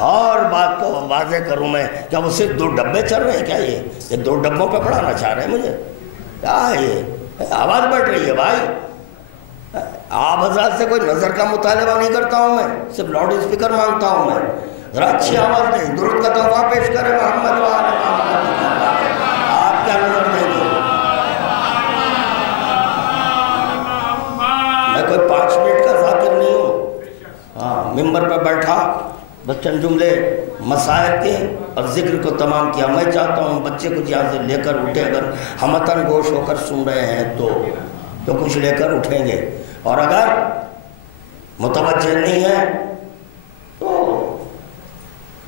اور بات کو واضح کروں میں، کیا وہ صرف دو ڈبے چل رہے ہیں؟ کیا یہ دو ڈبوں پہ پڑھانا چاہ رہے ہیں مجھے؟ کیا ہے یہ؟ آواز بڑھ رہی ہے بھائی۔ آپ حضرات سے کوئی نظر کا مطالبہ نہیں کرتا ہوں میں، صرف لاؤڈ اسپیکر مانگتا ہوں میں، ذرا اچھی آواز دیں۔ درود کا تحفہ پیش کرے محمد وآل محمد۔ آپ کیا نظر دیں گے؟ میں کوئی 5 منٹ کا ذاکر نہیں ہوں، ہاں، ممبر پہ بیٹھا بچن جملے مسائل کے اور ذکر کو تمام کیا۔ میں چاہتا ہوں بچے کو یہاں سے لے کر اٹھے، اگر ہمتن گوش ہو کر سن رہے ہیں تو کچھ لے کر اٹھیں گے، اور اگر متوجہ نہیں ہے تو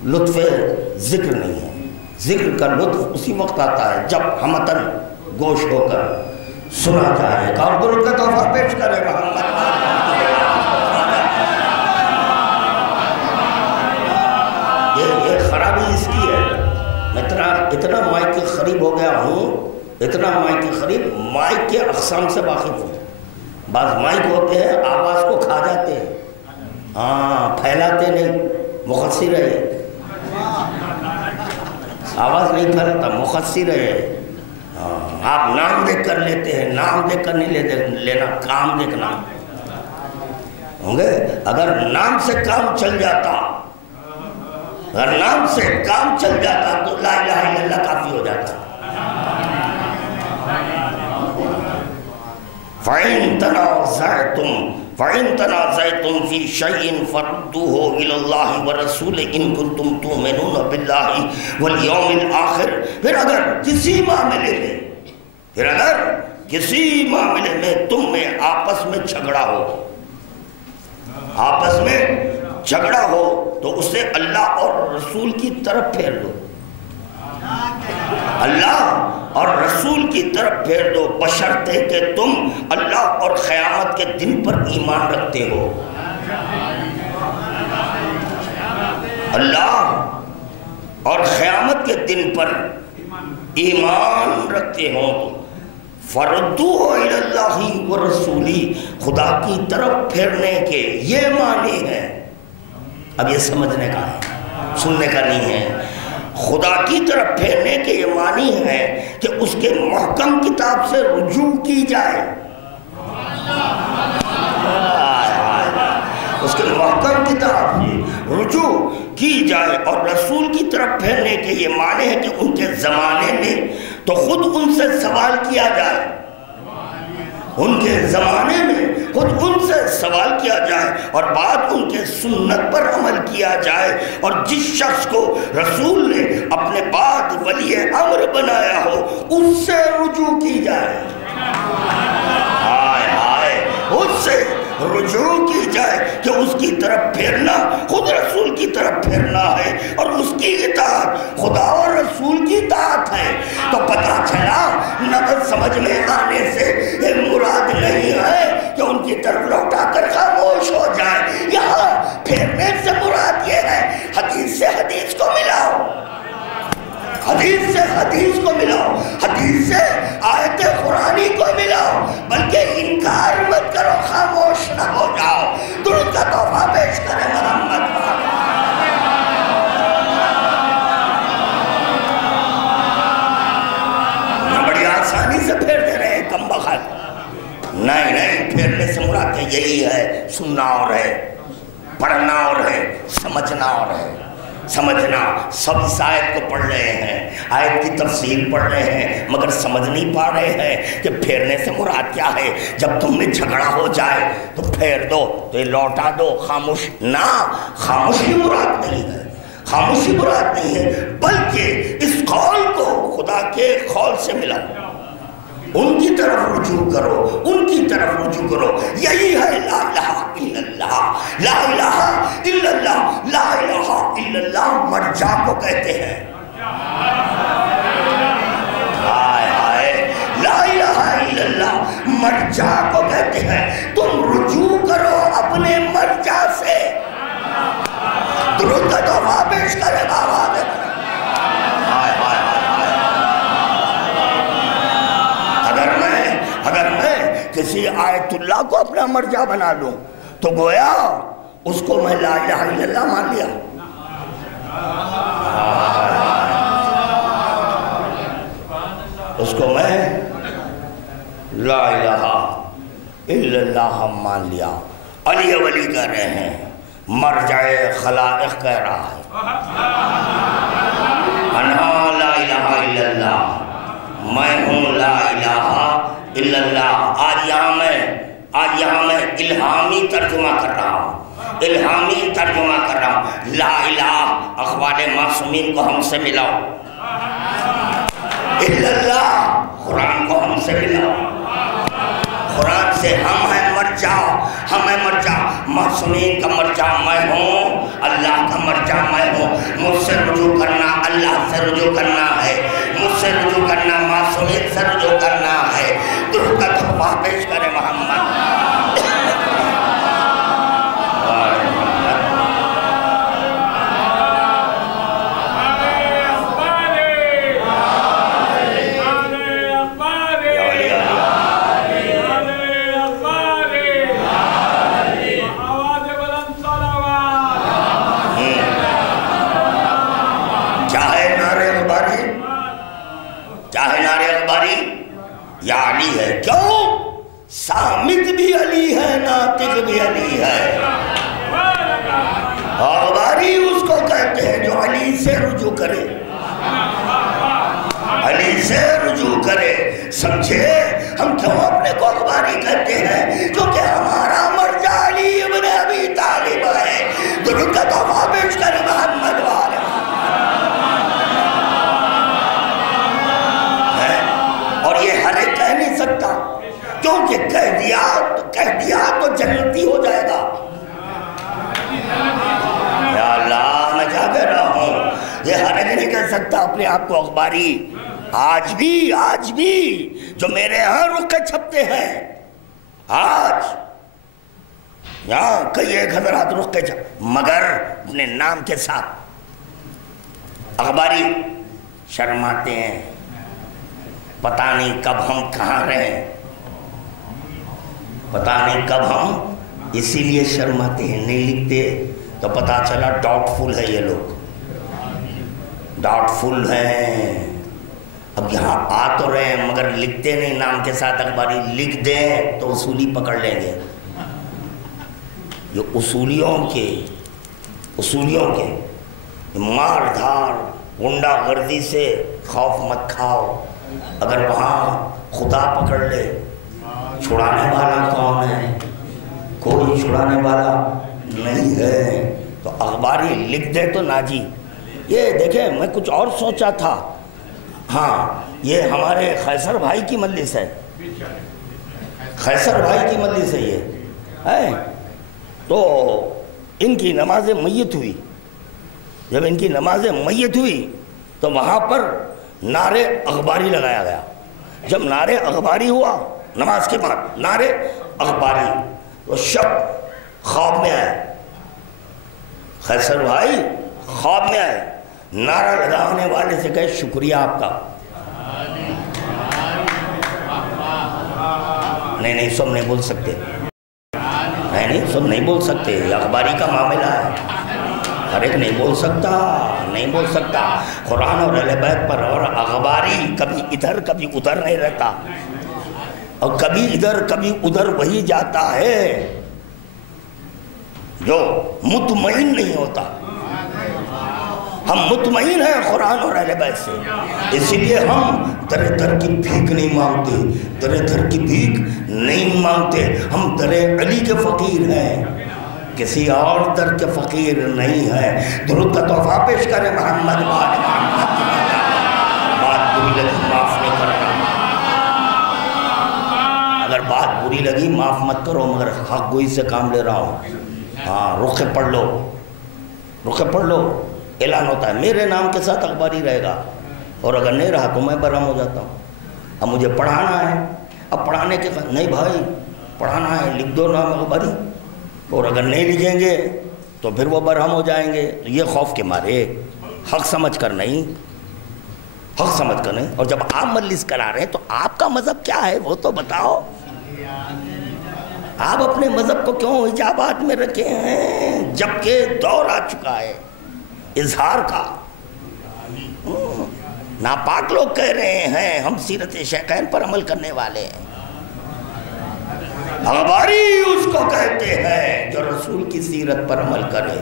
لطف ذکر نہیں ہے۔ ذکر کا لطف اسی وقت آتا ہے جب ہمتن گوش ہو کر سنا جائے گا اور درود کا تحفہ پیش کرے محمد۔ یہ خرابی اس کی ہے، میں اتنا مائک کے قریب ہو گیا ہوں، اتنا مائک کے قریب، مائک کے اقسام سے واقف ہوں۔ بعض مائک ہوتے ہیں آواز کو کھا جاتے ہیں، ہاں پھیلاتے نہیں، مخصر ہے، آواز نہیں پھیلاتا، مخصر ہے۔ آپ نام دیکھ کر لیتے ہیں، نام دیکھ کر نہیں لینا، کام دیکھنا ہوں گے۔ اگر نام سے کام چل جاتا، اگر نام سے کام چل جاتا تو لا الہ الا اللہ کافی ہو جاتا۔ فَإِن تَنَازَعْتُمْ فِي شَيْءٍ فَرُدُّوهُ إِلَى اللَّهِ وَرَسُولِهِ إِن كُنتُمْ تُؤْمِنُونَ بِاللَّهِ وَالْيَوْمِ الْآخِرِ۔ پھر اگر کسی معاملے میں تم میں آپس میں جھگڑا ہو تو اسے اللہ اور رسول کی طرف پھیر دو، اللہ اور رسول کی طرف پھیر دو، بشرطے کہ تم اللہ اور قیامت کے دن پر ایمان رکھتے ہو۔ اللہ اور قیامت کے دن پر ایمان رکھتے ہو۔ فَرُدُّوهُ إِلَى اللَّهِ وَرَسُولِهِ، خدا کی طرف پھیرنے کے یہ معنی ہے، اب یہ سمجھنے کا ہے، سننے کا نہیں ہے۔ خدا کی طرف پھیرنے کے یہ معنی ہے کہ اس کے محکم کتاب سے رجوع کی جائے، اس کے محکم کتاب سے رجوع کی جائے، اور رسول کی طرف پھیرنے کے یہ معنی ہے کہ ان کے زمانے میں تو خود ان سے سوال کیا جائے، ان کے زمانے میں خود ان سے سوال کیا جائے اور بعد ان کے سنت پر عمل کیا جائے، اور جس شخص کو رسول نے اپنے بعد ولی امر بنایا ہو اس سے رجوع کی جائے، اس سے رجوع کی جائے کہ اس کی طرف پھیرنا خود رسول کی طرف پھیرنا ہے، اور اس کی اطاعت خدا اور رسول کی اطاعت ہے۔ تو پتہ چلا نبض سمجھ میں آنے سے یہ مراد نہیں ہے کہ ان کی طرف لوٹا کر خاموش ہو جائے، یہاں پھیرنے سے مراد یہ ہے حدیث سے حدیث کو ملاؤ، حدیث سے حدیث کو ملاؤ، حدیث سے آیت قرآنی کو ملاؤ، بلکہ انکار مت کرو، خاموش نہ ہو جاؤ۔ درود کا تحفہ پیش کریں محمد۔ بڑی آسانی سے پھیر دے رہے ہیں کم بخت، نہیں، پھیرنے سے مراد یہی ہے، سننا اور ہے، پڑھنا اور ہے، سمجھنا اور ہے۔ سمجھنا، سب اس آیت کو پڑھ رہے ہیں، آیت کی تفصیل پڑھ رہے ہیں، مگر سمجھ نہیں پا رہے ہیں کہ پھیرنے سے مراد کیا ہے۔ جب تم میں جھگڑا ہو جائے تو پھیر دو، تو یہ لوٹا دو، خاموش نہ، خاموشی مراد نہیں ہے، خاموشی مراد نہیں ہے، بلکہ اس قول کو خدا کے قول سے ملا، ان کی طرف رجوع کرو، ان کی طرف رجوع کرو۔ یہی ہے لا الہ الا اللہ، لا الہ الا اللہ، لا الہ الا اللہ مرجع کو کہتے ہیں۔ لا الہ الا اللہ مرجع کو کہتے ہیں۔ تم رجوع کرو اپنے مرجع سے۔ درود کا تحفہ پیش کرے بابا دے۔ اگر میں کسی آیت اللہ کو اپنا مرجع بنا لوں تو گویا اس کو میں لا الہ الا اللہ مان لیا۔ اس کو میں لا الہ الا اللہ مان لیا۔ علی ولی کہہ رہے ہیں، مرجع خلائق کہہ رہا ہے، انا لا الہ الا اللہ، میں ہوں لا الہ الا اللہ۔ آج یہاں میں الہامی ترجمہ کر رہا ہوں، الہامی ترجمہ کر رہا ہوں۔ لا الہ اخوان معصومین کو ہم سے ملاؤ، الا اللہ قرآن کو ہم سے ملاؤ، قرآن سے ہم ہیں مرجع، ہم ہیں مرجع، معصومین کا مرجع میں ہوں، اللہ کا مرجع میں ہوں۔ مجھ سے رجوع کرنا اللہ سے رجوع کرنا ہے، مجھ سے رجوع کرنا، معصومیت سے رجوع کرنا ہے. درود کا تحفہ پیش کریں محمد. یا علی ہے. کیوں؟ سامت بھی علی ہے، ناطق بھی علی ہے. اغباری اس کو کہتے ہیں جو علی سے رجوع کرے، علی سے رجوع کرے. سمجھے ہم کیوں اپنے کو اغباری کہتے ہیں؟ کیونکہ ہمارا مرجع علی ابن ابی طالب ہے. درود کا تحفہ پیش کرے محمد والے. اور یہ ہر ایک کہہ نہیں سکتا، کیونکہ کہہ دیا تو جنتی ہو جائے گا. یا اللہ میں کیا کہہ رہا ہوں، یہ ہر ایک نہیں کہہ سکتا اپنے آپ کو اخباری. آج بھی جو میرے ہاں رقعے چھپتے ہیں، آج یہاں کئی ایک حضرات رقعے چھپتے، مگر اپنے نام کے ساتھ اخباری شرماتے ہیں. پتہ نہیں کب ہم کہاں رہیں، پتہ نہیں کب ہم اسی لیے شرماتے ہیں، نہیں لکھتے تو پتہ چلا ڈاؤٹ فل ہے. یہ لوگ ڈاؤٹ فل ہیں. اب یہاں آ تو رہے ہیں مگر لکھتے نہیں نام کے ساتھ اخباری. لکھ دیں تو اصولی پکڑ لیں گے. یہ اصولیوں کے مار دھار غنڈہ گردی سے خوف مت کھاؤ. اگر وہاں خدا پکڑ لے، چھڑانے والا کون ہے؟ کوئی چھڑانے والا نہیں ہے. تو اخباری لکھ دے تو ناجی. یہ دیکھیں میں کچھ اور سوچا تھا. ہاں یہ ہمارے خیسر بھائی کی مجلس ہے، خیسر بھائی کی مجلس ہے یہ ہے. تو ان کی نماز میت ہوئی. جب ان کی نماز میت ہوئی تو وہاں پر نعرے اخباری لگایا گیا. جب نعرے اخباری ہوا نماز کے بعد نعرے اخباری، تو شب خواب میں آئے، خیسر بھائی خواب میں آئے، نعرہ لگانے والے سے کہے شکریہ آپ کا. نہیں سب نہیں بول سکتے، نہیں سب نہیں بول سکتے. یہ اخباری کا معاملہ ہے، ہر ایک نہیں بول سکتا. قرآن اور اہل بیت پر اور اخباری کبھی ادھر کبھی ادھر نہیں رہتا، اور کبھی ادھر کبھی ادھر وہی جاتا ہے جو مطمئن نہیں ہوتا. ہم مطمئن ہیں قرآن اور اہل بیت سے، اسی لیے ہم در در کی بھیک نہیں مانگتے، در در کی بھیک نہیں مانگتے. ہم در علی کے فقیر ہیں، کسی اور در کے فقیر نہیں ہے. درود کا تحفہ پیش کریں محمد وآل محمد. بات بری لگی معاف نہیں کرنا، اگر بات بری لگی معاف مت کرو، مگر حق گوئی سے کام لے رہا ہوں. ہاں رخ پڑھ لو، اعلان ہوتا ہے میرے نام کے ساتھ اخباری رہے گا، اور اگر نہیں رہا تو میں برہم ہو جاتا ہوں. اب مجھے پڑھانا ہے، اب پڑھانے کے نہیں بھائی پڑھانا ہے لکھ دو نام اخباری، اور اگر نہیں لکھیں گے تو پھر وہ برہم ہو جائیں گے. یہ خوف کے مارے حق سمجھ کر نہیں. اور جب آپ مجلس کرا رہے ہیں تو آپ کا مذہب کیا ہے وہ تو بتاؤ. آپ اپنے مذہب کو کیوں حجابات میں رکھے ہیں جبکہ دور آ چکا ہے اظہار کا. ناپاک لوگ کہہ رہے ہیں ہم سیرت شیخین پر عمل کرنے والے ہیں. اخباری اس کو کہتے ہیں جو رسول کی سیرت پر عمل کرے.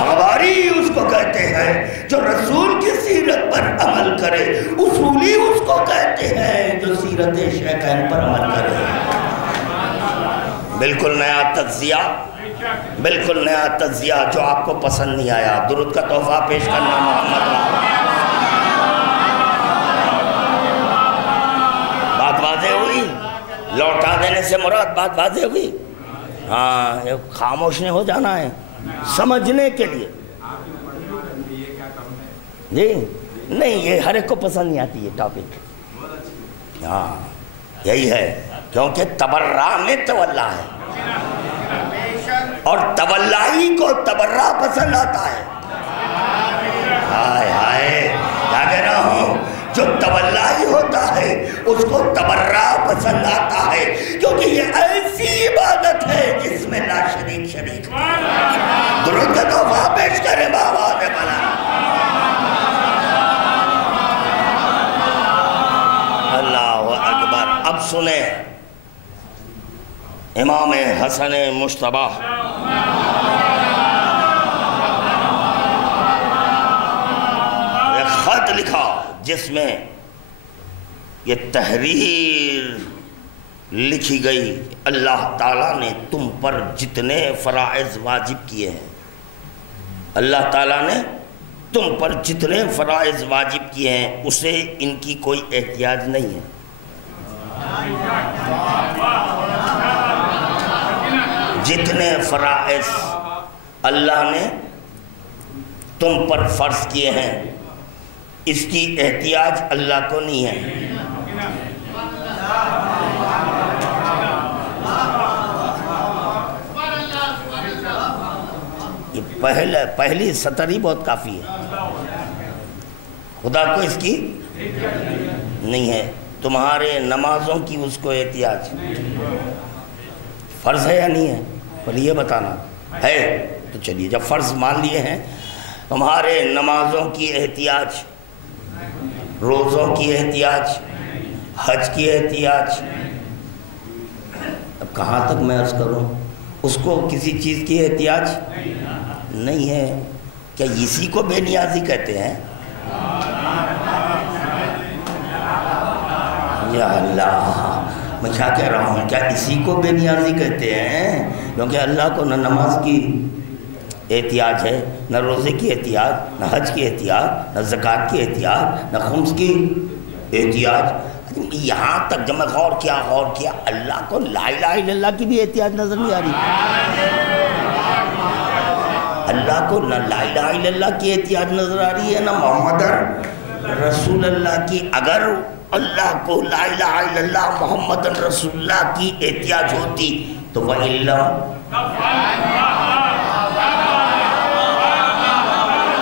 اخباری اس کو کہتے ہیں جو رسول کی سیرت پر عمل کرے. اصولی اس کو کہتے ہیں جو سیرت شیخین پر عمل کرے. بالکل نیا تجزیہ جو آپ کو پسند نہیں آیا. درود کا تحفہ پیش کرنا محمد. بات واضح ہوئی؟ لوٹا دینے سے مراد بات واضح ہوئی؟ ہاں خاموش نہیں ہو جانا ہے سمجھنے کے لیے. جی نہیں یہ ہر ایک کو پسند نہیں آتی یہ ٹاپک. ہاں یہی ہے کیونکہ تبرہ میں تولا ہے اور تولائی کو تبرہ پسند آتا ہے. ہائے ہائے کیا کہہ رہا ہوں, جو تولائی ہوتا ہے اس کو تبرہ پسند آتا ہے کیونکہ یہ ایسی عبادت ہے جس میں لا شریک. درود کا تحفہ پیش کریں بآواز بلند. اللہ اکبر. اب سنیں امام حسن مجتبی ایک خط لکھا جس میں یہ تحریر لکھی گئی اللہ تعالیٰ نے تم پر جتنے فرائض واجب کیے ہیں, اللہ تعالیٰ نے تم پر جتنے فرائض واجب کیے ہیں اسے ان کی کوئی احتیاج نہیں ہے. جتنے فرائض اللہ نے تم پر فرض کیے ہیں اس کی احتیاج اللہ کو نہیں ہے. یہ پہلی سطر ہی بہت کافی ہے. خدا کو اس کی نہیں ہے. تمہارے نمازوں کی اس کو احتیاج فرض ہے یا نہیں ہے, پر یہ بتانا ہے تو چلیے. جب فرض مان لیے ہیں, تمہارے نمازوں کی احتیاج, روزوں کی احتیاج, حج کی احتیاج. اب کہاں تک میں عرض کروں, اس کو کسی چیز کی احتیاج نہیں ہے. کیا اسی کو بے نیازی کہتے ہیں؟ یا اللہ, میں کیا کہہ رہا ہوں, کیا اسی کو بے نیازی کہتے ہیں؟ کیونکہ اللہ کو نہ نماز کی احتیاج ہے, نہ روزے کی احتیاج, نہ حج کی احتیاج, نہ زکوٰۃ کی احتیاج, نہ خمس کی احتیاج. یہاں تک جب میں غور کیا اللہ کو لا الہ الا اللہ کی بھی احتیاج نظر نہیں آ رہی. اللہ کو نہ لا الہ الا اللہ کی احتیاج نظر آ رہی ہے, نہ محمد رسول اللہ کی. اگر اللہ کو لا الہ الا اللہ محمد رسول اللہ کی احتیاج ہوتی تو وَإِلَّا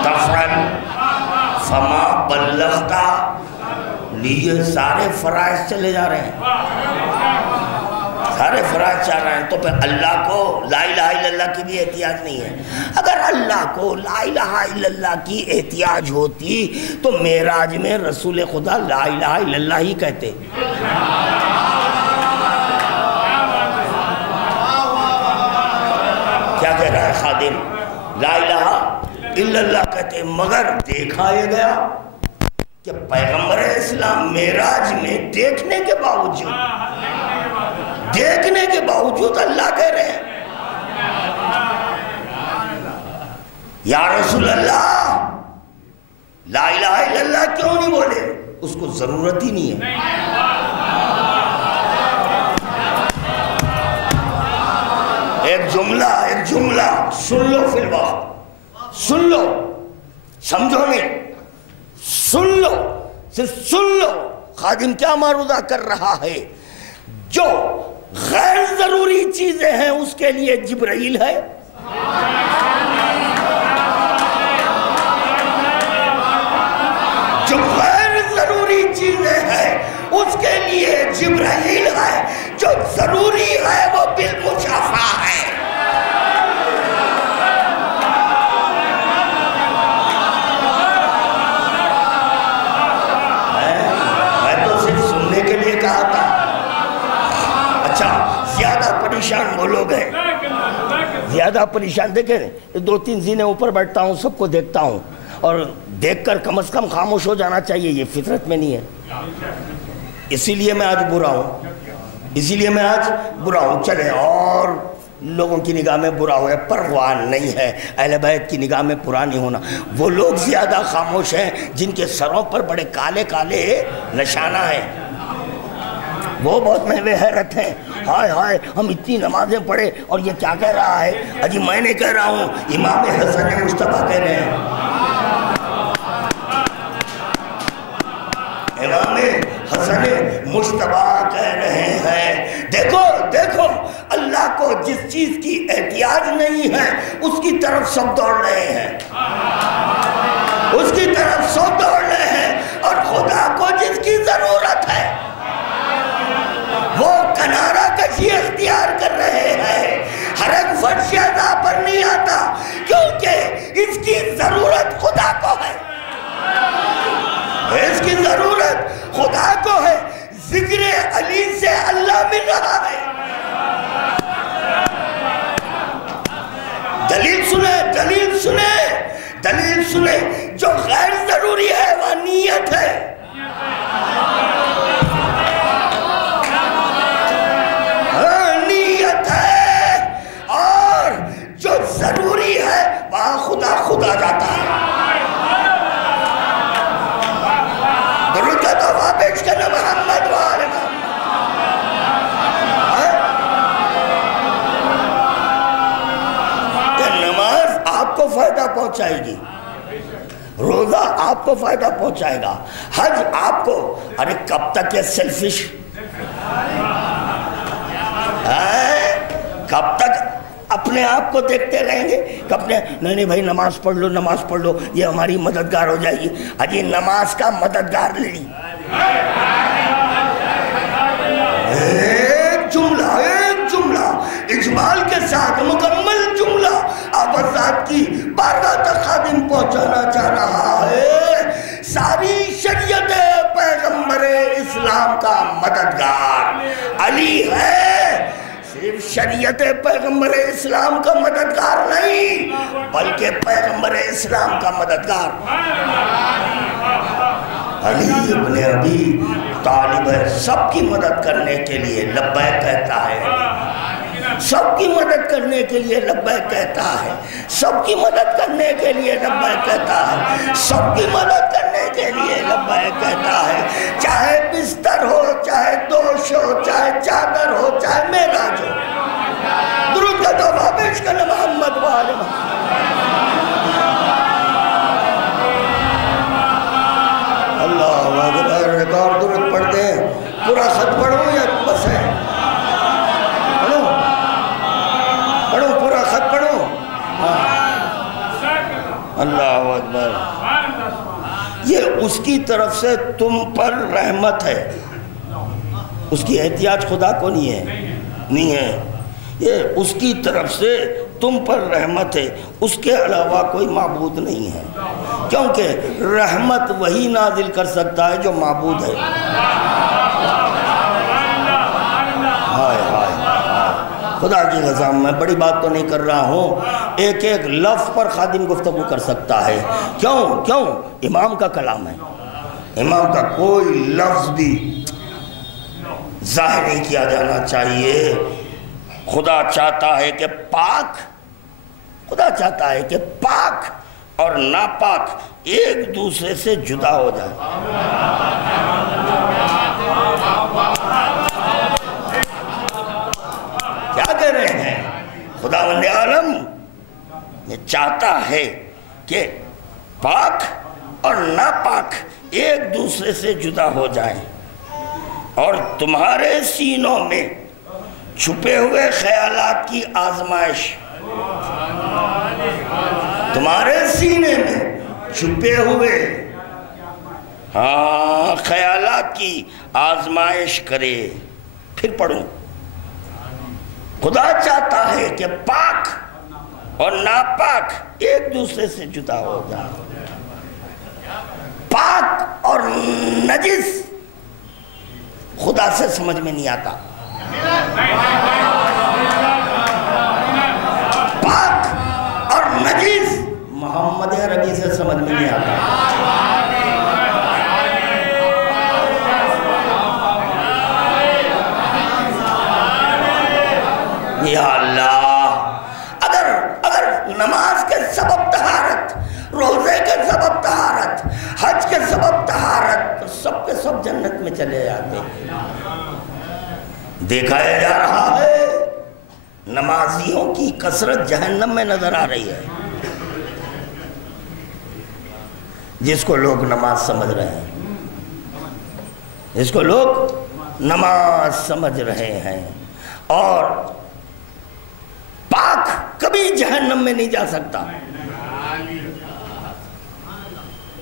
تَفْعَلْ فَمَا بَلَّغْتَ. لیجئے سارے فرائض چلے جا رہے ہیں, سارے فرائض چاہ رہے ہیں, تو پھر اللہ کو لا الہ الا اللہ کی بھی احتیاج نہیں ہے. اگر اللہ کو لا الہ الا اللہ کی احتیاج ہوتی تو معراج میں رسول خدا لا الہ الا اللہ ہی کہتے. کیا کہہ رہا ہے خادم؟ لا الہ الا اللہ کہتے. مگر دیکھا یہ گیا کہ پیغمبر اسلام معراج میں دیکھنے کے باوجود اللہ کہہ رہے ہیں یا رسول اللہ لا الہ الا اللہ کیوں نہیں بولے؟ اس کو ضرورت ہی نہیں ہے. ایک جملہ سن لو فی الوقت, سن لو, سمجھو نہیں, سن لو, صرف سن لو. خادم کیا معروضہ کر رہا ہے؟ جو غیر ضروری چیزیں ہیں اس کے لیے جبرائیل ہے, جو غیر ضروری چیزیں ہیں اس کے لیے جبرائیل ہے, جو ضروری ہے وہ بالمشافہ ہے. میں تو صرف سننے کے لیے کہا تھا. اچھا, زیادہ پریشان وہ لوگ ہیں, زیادہ پریشان. دیکھیں 2-3 زینے اوپر بیٹھتا ہوں, سب کو دیکھتا ہوں, اور دیکھ کر کم از کم خاموش ہو جانا چاہیے, یہ فطرت میں نہیں ہے. اسی لیے میں آج برا ہوں, چلے اور لوگوں کی نگاہ میں برا ہوئے, پرواہ نہیں ہے. اہل بیت کی نگاہ میں برا نہیں ہونا. وہ لوگ زیادہ خاموش ہیں جن کے سروں پر بڑے کالے کالے نشانہ ہیں, وہ بہت محو حیرت ہیں. ہائے ہائے, ہم اتنی نمازیں پڑھے اور یہ کیا کہہ رہا ہے؟ اجی میں نے کہہ رہا ہوں, امام حسن مجتبی کہہ رہے ہیں. امام حسن مجتبی کہہ رہے ہیں دیکھو دیکھو اللہ کو جس چیز کی احتیاج نہیں ہے اس کی طرف سب دوڑ رہے ہیں، اس کی طرف سب دوڑ رہے ہیں، اور خدا کو جس کی ضرورت ہے وہ کنارہ کشی اختیار کر رہے ہیں، حرک فرش ادا پر نہیں آتا کیونکہ اس کی ضرورت خدا کو ہے، اس کی ضرورت خدا کو ہے، ذکر علی سے اللہ مل رہا ہے۔ دلیل سنیں، دلیل سنیں، دلیل سنیں، جو غیر ضروری ہے وہ نیت ہے، نیت ہے، اور جو ضروری ہے وہاں خدا خدا جاتا ہے۔ درود کا تحفہ پیش کرنا محمد وآل محمد۔ نماز آپ کو فائدہ پہنچائے گی، روزہ آپ کو فائدہ پہنچائے گا، حج آپ کو، ارے کب تک یہ سیلفش، کب تک اپنے آپ کو دیکھتے رہیں گے کہ نہیں بھائی نماز پڑھ لو، نماز پڑھ لو، یہ ہماری مددگار ہو جائے گی۔ اجی نماز کا مددگار لے لی، ایک جملہ اجمال کے ساتھ مکمل جملہ آپ ذات کی بارگاہ تک خادم پہنچانا چاہ رہا ہے۔ ساری شریعت پیغمبر اسلام کا مددگار علی ہے، صرف شریعت پیغمبر اسلام کا مددگار نہیں بلکہ پیغمبر اسلام کا مددگار علی ابن ابی طالب ہے۔ سب کی مدد کرنے کے لیے لبیک کہتا ہے، سب کی مدد کرنے کے لیے لبیک کہتا ہے، سب کی مدد کرنے کے لیے لبیک کہتا ہے، سب کی مدد کرنے کے لیے لبیک کہتا ہے، چاہے بستر ہو، چاہے دوش ہو، چاہے چادر ہو، چاہے معراج ہو۔ درود کا تحفہ پیش کرنا محمد وآل محمد۔ اللہ اکبر، ایک اور درود پڑھتے ہیں، پورا خط پڑھوں یا بس ہے؟ پڑھو پورا خط پڑھو۔ اللہ اکبر، یہ اس کی طرف سے تم پر رحمت ہے، اس کی احتیاج خدا کو نہیں ہے، یہ اس کی طرف سے تم پر رحمت ہے، اس کے علاوہ کوئی معبود نہیں ہے، کیونکہ رحمت وہی نازل کر سکتا ہے جو معبود ہے۔ خدا کی قسم میں بڑی بات تو نہیں کر رہا ہوں، ایک ایک لفظ پر خادم گفتگو کر سکتا ہے، کیوں؟ امام کا کلام ہے، امام کا کوئی لفظ بھی ظاہر نہیں کیا جانا چاہیے۔ خدا چاہتا ہے کہ پاک اور ناپاک ایک دوسرے سے جدا ہو جائے۔ کیا کہہ رہے ہیں؟ خداوند عالم یہ چاہتا ہے کہ پاک اور ناپاک ایک دوسرے سے جدا ہو جائیں، اور تمہارے سینوں میں چھپے ہوئے خیالات کی آزمائش، تمہارے سینے میں چھپے ہوئے خیالات کی آزمائش کرے۔ پھر پڑھوں، خدا چاہتا ہے کہ پاک اور ناپاک ایک دوسرے سے جدا ہو جائے۔ پاک اور نجس خدا سے سمجھ میں نہیں آتا، پاک اور نجس محمد عربی سے سمجھ میں نہیں آتا۔ یا اللہ، اگر نماز کے سبب طہارت، روزے کے سبب طہارت، حج کے سبب طہارت، تو سب کے سب جنت میں چلے جاتے۔ دیکھایا جا رہا ہے نمازیوں کی کثرت جہنم میں نظر آ رہی ہے، جس کو لوگ نماز سمجھ رہے ہیں۔ اس کو لوگ نماز سمجھ رہے ہیں، اور پاک کبھی جہنم میں نہیں جا سکتا۔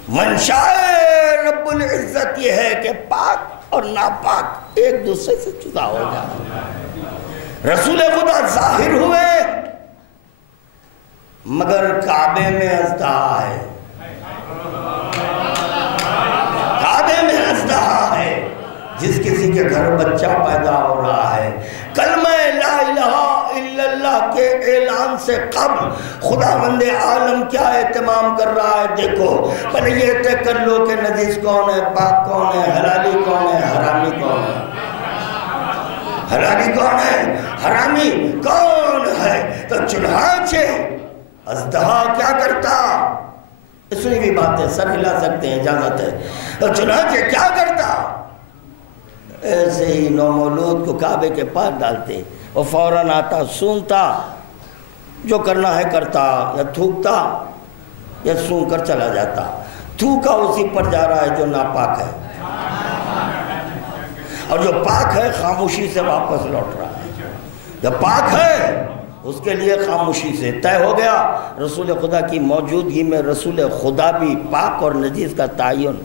منشاء رب العزت یہ ہے کہ پاک اور ناپاک ایک دوسرے سے جدا ہو جائے۔ رسول خدا ظاہر ہوئے مگر کعبے میں اژدہا ہے، کعبے میں اژدہا ہے۔ جس کسی کے گھر بچہ پیدا ہو رہا ہے، کلمہ لا الہ الا اللہ کے اعلان سے قبل خداوند عالم کیا اہتمام کر رہا ہے؟ دیکھو، پہلے یہ طے کر لو کہ نجس کون ہے، پاک کون ہے، حلالی کون ہے، حرامی کون ہے۔ حلالی کون ہے، حرامی کون ہے؟ تو چنانچہ اژدہا کیا کرتا؟ سنی بھی باتیں سر ہلا سکتے ہیں، اجازت ہے۔ تو چنانچہ کیا کرتا؟ ایسے ہی نومولود کو کعبے کے پاس ڈالتے، وہ فوراً آتا، سونگتا، جو کرنا ہے کرتا، یا تھوکتا یا سونگ کر چلا جاتا۔ تھوکا اسی پر جا رہا ہے جو ناپاک ہے، اور جو پاک ہے خاموشی سے واپس لوٹ رہا ہے۔ جو پاک ہے اس کے لیے خاموشی سے طے ہو گیا۔ رسول خدا کی موجودگی میں رسول خدا بھی پاک اور نجیس کا تعین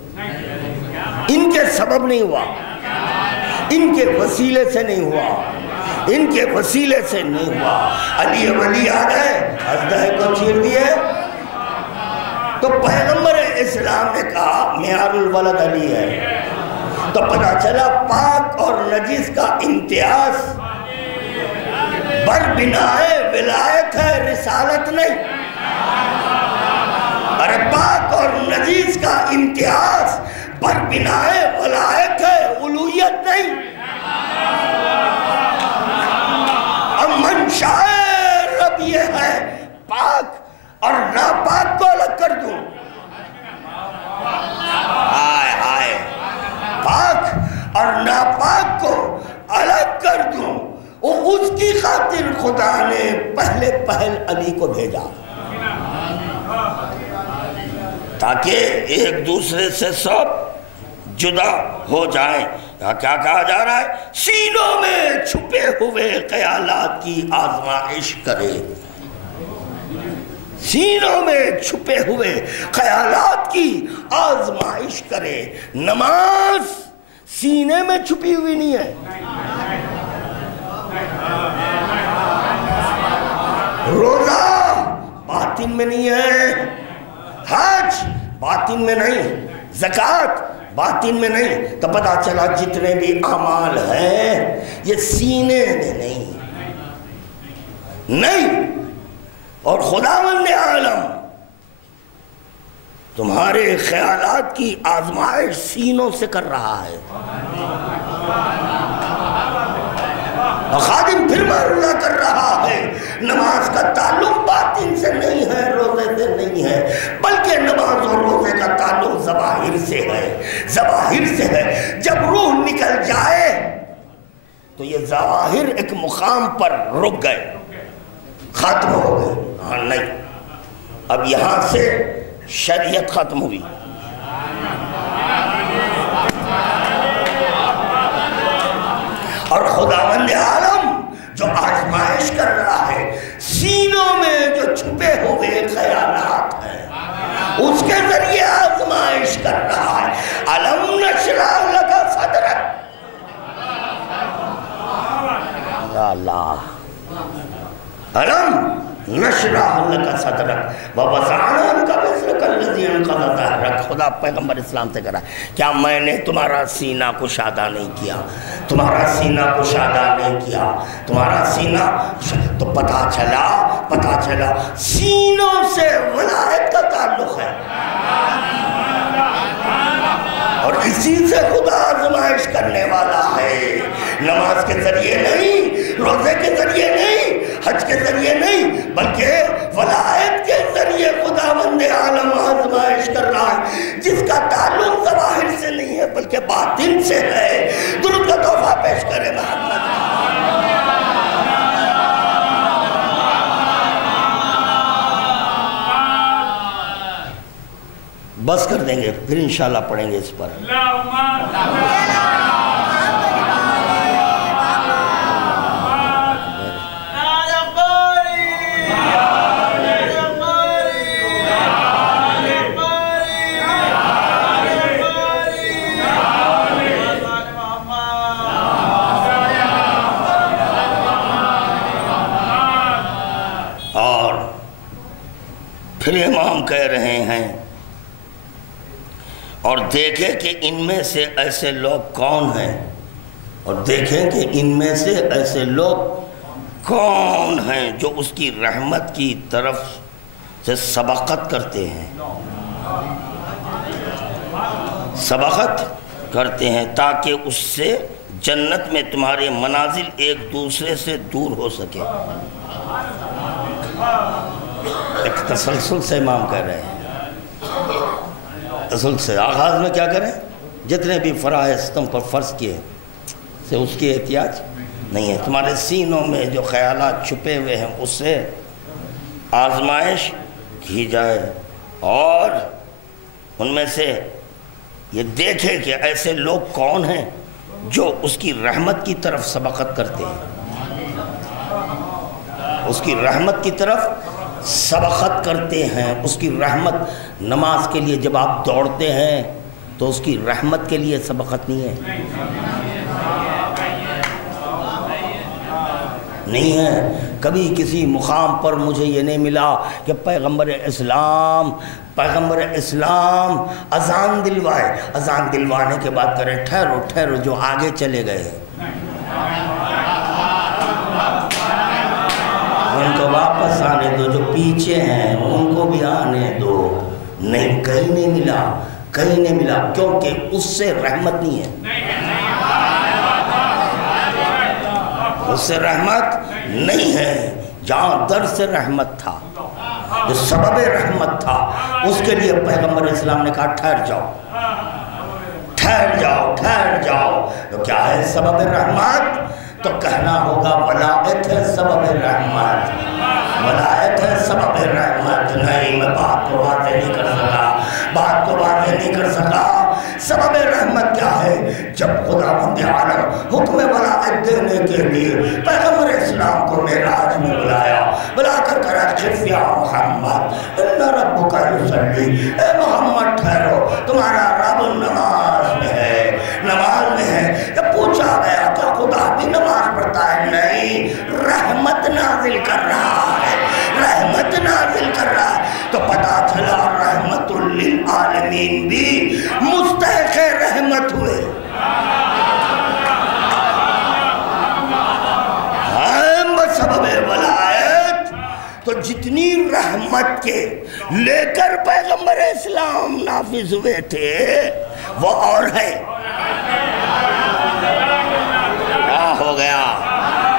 ان کے سبب نہیں ہوا، ان کے وسیلے سے نہیں ہوا، ان کے وسیلے سے نہیں ہوا۔ علی ولی آ گئے، اژدہے کو چیر دیے، تو پیغمبر اسلام نے کہا معیار الولد علی ہے۔ تو پتہ چلا پاک اور نجیس کا امتیاز بر بنائے ولایت ہے، رسالت نہیں۔ ارے پاک اور نجیس کا امتیاز بر بنائے ولایت ہے، الوہیت نہیں۔ اب منشاء رب یہ ہے پاک اور ناپاک کو الگ کر دوں۔ ہائے ہائے، پاک اور ناپاک کو الگ کر دوں۔ اس کی خاطر خدا نے پہلے پہل علی کو بھیجا، تاکہ ایک دوسرے سے سب جدا ہو جائیں۔ کیا کہا جا رہا ہے؟ سینوں میں چھپے ہوئے خیالات کی آزمائش کرے، سینوں میں چھپے ہوئے خیالات کی آزمائش کرے۔ نماز سینے میں چھپی ہوئی نہیں ہے، روزہ باطن میں نہیں ہے، حج باطن میں نہیں، زکوٰۃ باطن میں نہیں۔ تو پتہ چلا جتنے بھی اعمال ہیں یہ سینے میں نہیں۔ اور خداوند عالم تمہارے خیالات کی آزمائش سینوں سے کر رہا ہے۔ اور خادم پھر معروضہ کر رہا ہے، نماز کا تعلق باطن سے نہیں ہے، روزے سے نہیں ہے، بلکہ نماز اور روزے کا تعلق ظواہر سے ہے، ظواہر سے ہے۔ جب روح نکل جائے تو یہ ظواہر ایک مقام پر رک گئے، ختم ہو گئے۔ ہاں نہیں، اب یہاں سے شریعت ختم ہوئی۔ اور خداوند عالم جو آزمائش کر رہا ہے سینوں میں جو چھپے ہوئے خیالات ہیں، اس کے ذریعے آزمائش کر رہا ہے۔ الم نشرح لک صدرک، یا اللہ، الم نشرح لک صدرک ووضعنا عنک وزرک الذی انقض ظہرک۔ خدا پیغمبر اسلام سے کہا کیا میں نے تمہارا سینہ کشادہ نہیں کیا؟ تمہارا سینہ کشادہ نہیں کیا، تمہارا سینہ۔ تو پتہ چلا سینوں سے ولایت کا تعلق ہے، اور اسی سے خدا آزمائش کرنے والا ہے۔ نماز کے ذریعے نہیں، روزے کے ذریعے نہیں، حج کے ذریعے نہیں، بلکہ ولایت کے ذریعے خداوند عالم آزمائش کر رہا ہے، جس کا تعلق ظواہر سے نہیں ہے بلکہ باطن سے ہے۔ درود کا تحفہ پیش کرے محمد۔ بس کر دیں گے، پھر انشاءاللہ پڑھیں گے اس پر۔ پھر امام کہہ رہے ہیں اور دیکھیں کہ ان میں سے ایسے لوگ کون ہیں، اور دیکھیں کہ ان میں سے ایسے لوگ کون ہیں جو اس کی رحمت کی طرف سے سبقت کرتے ہیں، سبقت کرتے ہیں تاکہ اس سے جنت میں تمہارے منازل ایک دوسرے سے دور ہو سکے۔ ایک تسلسل سے امام کہہ رہے ہیں، تسلسل سے آغاز میں کیا کریں، جتنے بھی فرائض تم پر فرض کیے سے اس کی احتیاج نہیں ہے، تمہارے سینوں میں جو خیالات چھپے ہوئے ہیں اس سے آزمائش کی جائے، اور ان میں سے یہ دیکھے کہ ایسے لوگ کون ہیں جو اس کی رحمت کی طرف سبقت کرتے ہیں، اس کی رحمت کی طرف سبقت کرتے ہیں۔ اس کی رحمت، نماز کے لیے جب آپ دوڑتے ہیں تو اس کی رحمت کے لیے سبقت نہیں ہے، نہیں ہے۔ کبھی کسی مقام پر مجھے یہ نہیں ملا کہ پیغمبر اسلام اذان دلوائے، اذان دلوانے کے بعد کریں ٹھہرو ٹھہرو جو آگے چلے گئے ہیں ان کو واپس آنے دو، جو پیچھے ہیں ان کو بھی آنے دو۔ نہیں، کہیں نہیں ملا، کہیں نہیں ملا، کیونکہ اس سے رحمت نہیں ہے، اس سے رحمت نہیں ہے۔ جہاں در سے رحمت تھا، جو سبب رحمت تھا، اس کے لیے پیغمبر اسلام نے کہا ٹھہر جاؤ ٹھہر جاؤ ٹھہر جاؤ۔ تو کیا ہے سبب رحمت؟ تو کہنا ہوگا ولایت ہے سبب رحمت، ولایت ہے سبب رحمت۔ نہیں، میں بات کو واضح نہیں کر سکا، بات کو واضح نہیں کر سکا۔ سبب رحمت کیا ہے؟ جب خداوند عالم حکم ولایت دینے کے لیے پیغمبر اسلام کو معراج میں بلا کر کہا خف یا محمد ان ربک یصلی، اے محمد ٹھہرو، تمہارا رب نماز میں ہے، نماز میں ہے۔ جب پوچھا گیا کیا خدا بھی نماز پڑھتا ہے؟ نہیں، رحمت نازل کر رہا ہے، رحمت نازل کر رہا ہے۔ تو پتا چلا رحمت للعالمین بھی مستحق رحمت ہوئے۔ سبب ولایت تو جتنی رحمت کے لے کر پیغمبر اسلام نافذ ہوئے تھے وہ اور ہے۔ کیا ہو گیا؟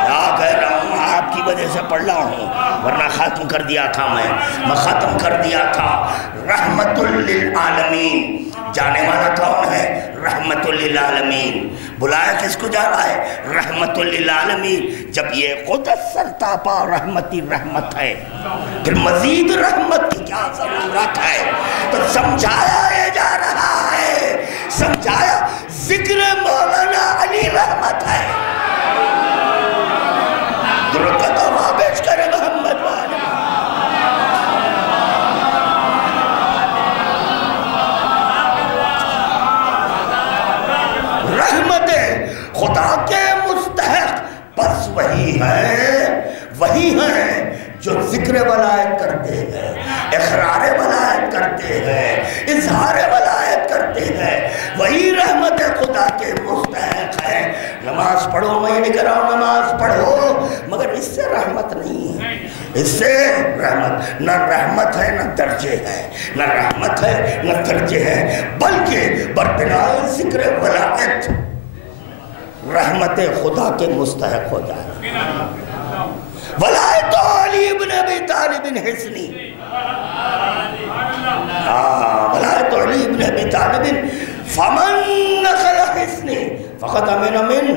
کیا کہہ رہا ہوں، آپ کی وجہ سے پڑھ رہا ہوں، ورنہ ختم کر دیا تھا میں ختم کر دیا تھا۔ رحمت للعالمین، جانے والا کون ہے؟ رحمت للعالمین۔ بلایا کس کو جا رہا ہے؟ رحمت للعالمین۔ جب یہ خود سرتاپا رحمتی رحمت ہے، پھر مزید رحمت کی کیا ضرورت ہے؟ تو سمجھایا یہ جا رہا ہے، سمجھایا ذکر مولانا علی رحمت ہے۔ درود و پیش کرے محمد والے۔ رحمت خدا کے مستحق بس وہی ہیں جو ذکر ولایت کرتے ہیں، اقرار ولایت کرتے ہیں، اظہار ولایت کرتے ہیں، وہی رحمت خدا کے مستحق ہے۔ نماز پڑھو، میں نہیں کہہ رہا ہوں نماز پڑھو، مگر اس سے رحمت نہیں ہے، اس سے رحمت نہ رحمت ہے نہ درجے ہے، نہ رحمت ہے نہ درجے ہے، بلکہ بربنائے ذکر ولایت رحمت خدا کے مستحق ہو جائے۔ ولایت علی ابن ابی طالب حسنی، ولایت علی ابن ابی طالب فمن نخل حسنی فقط امن من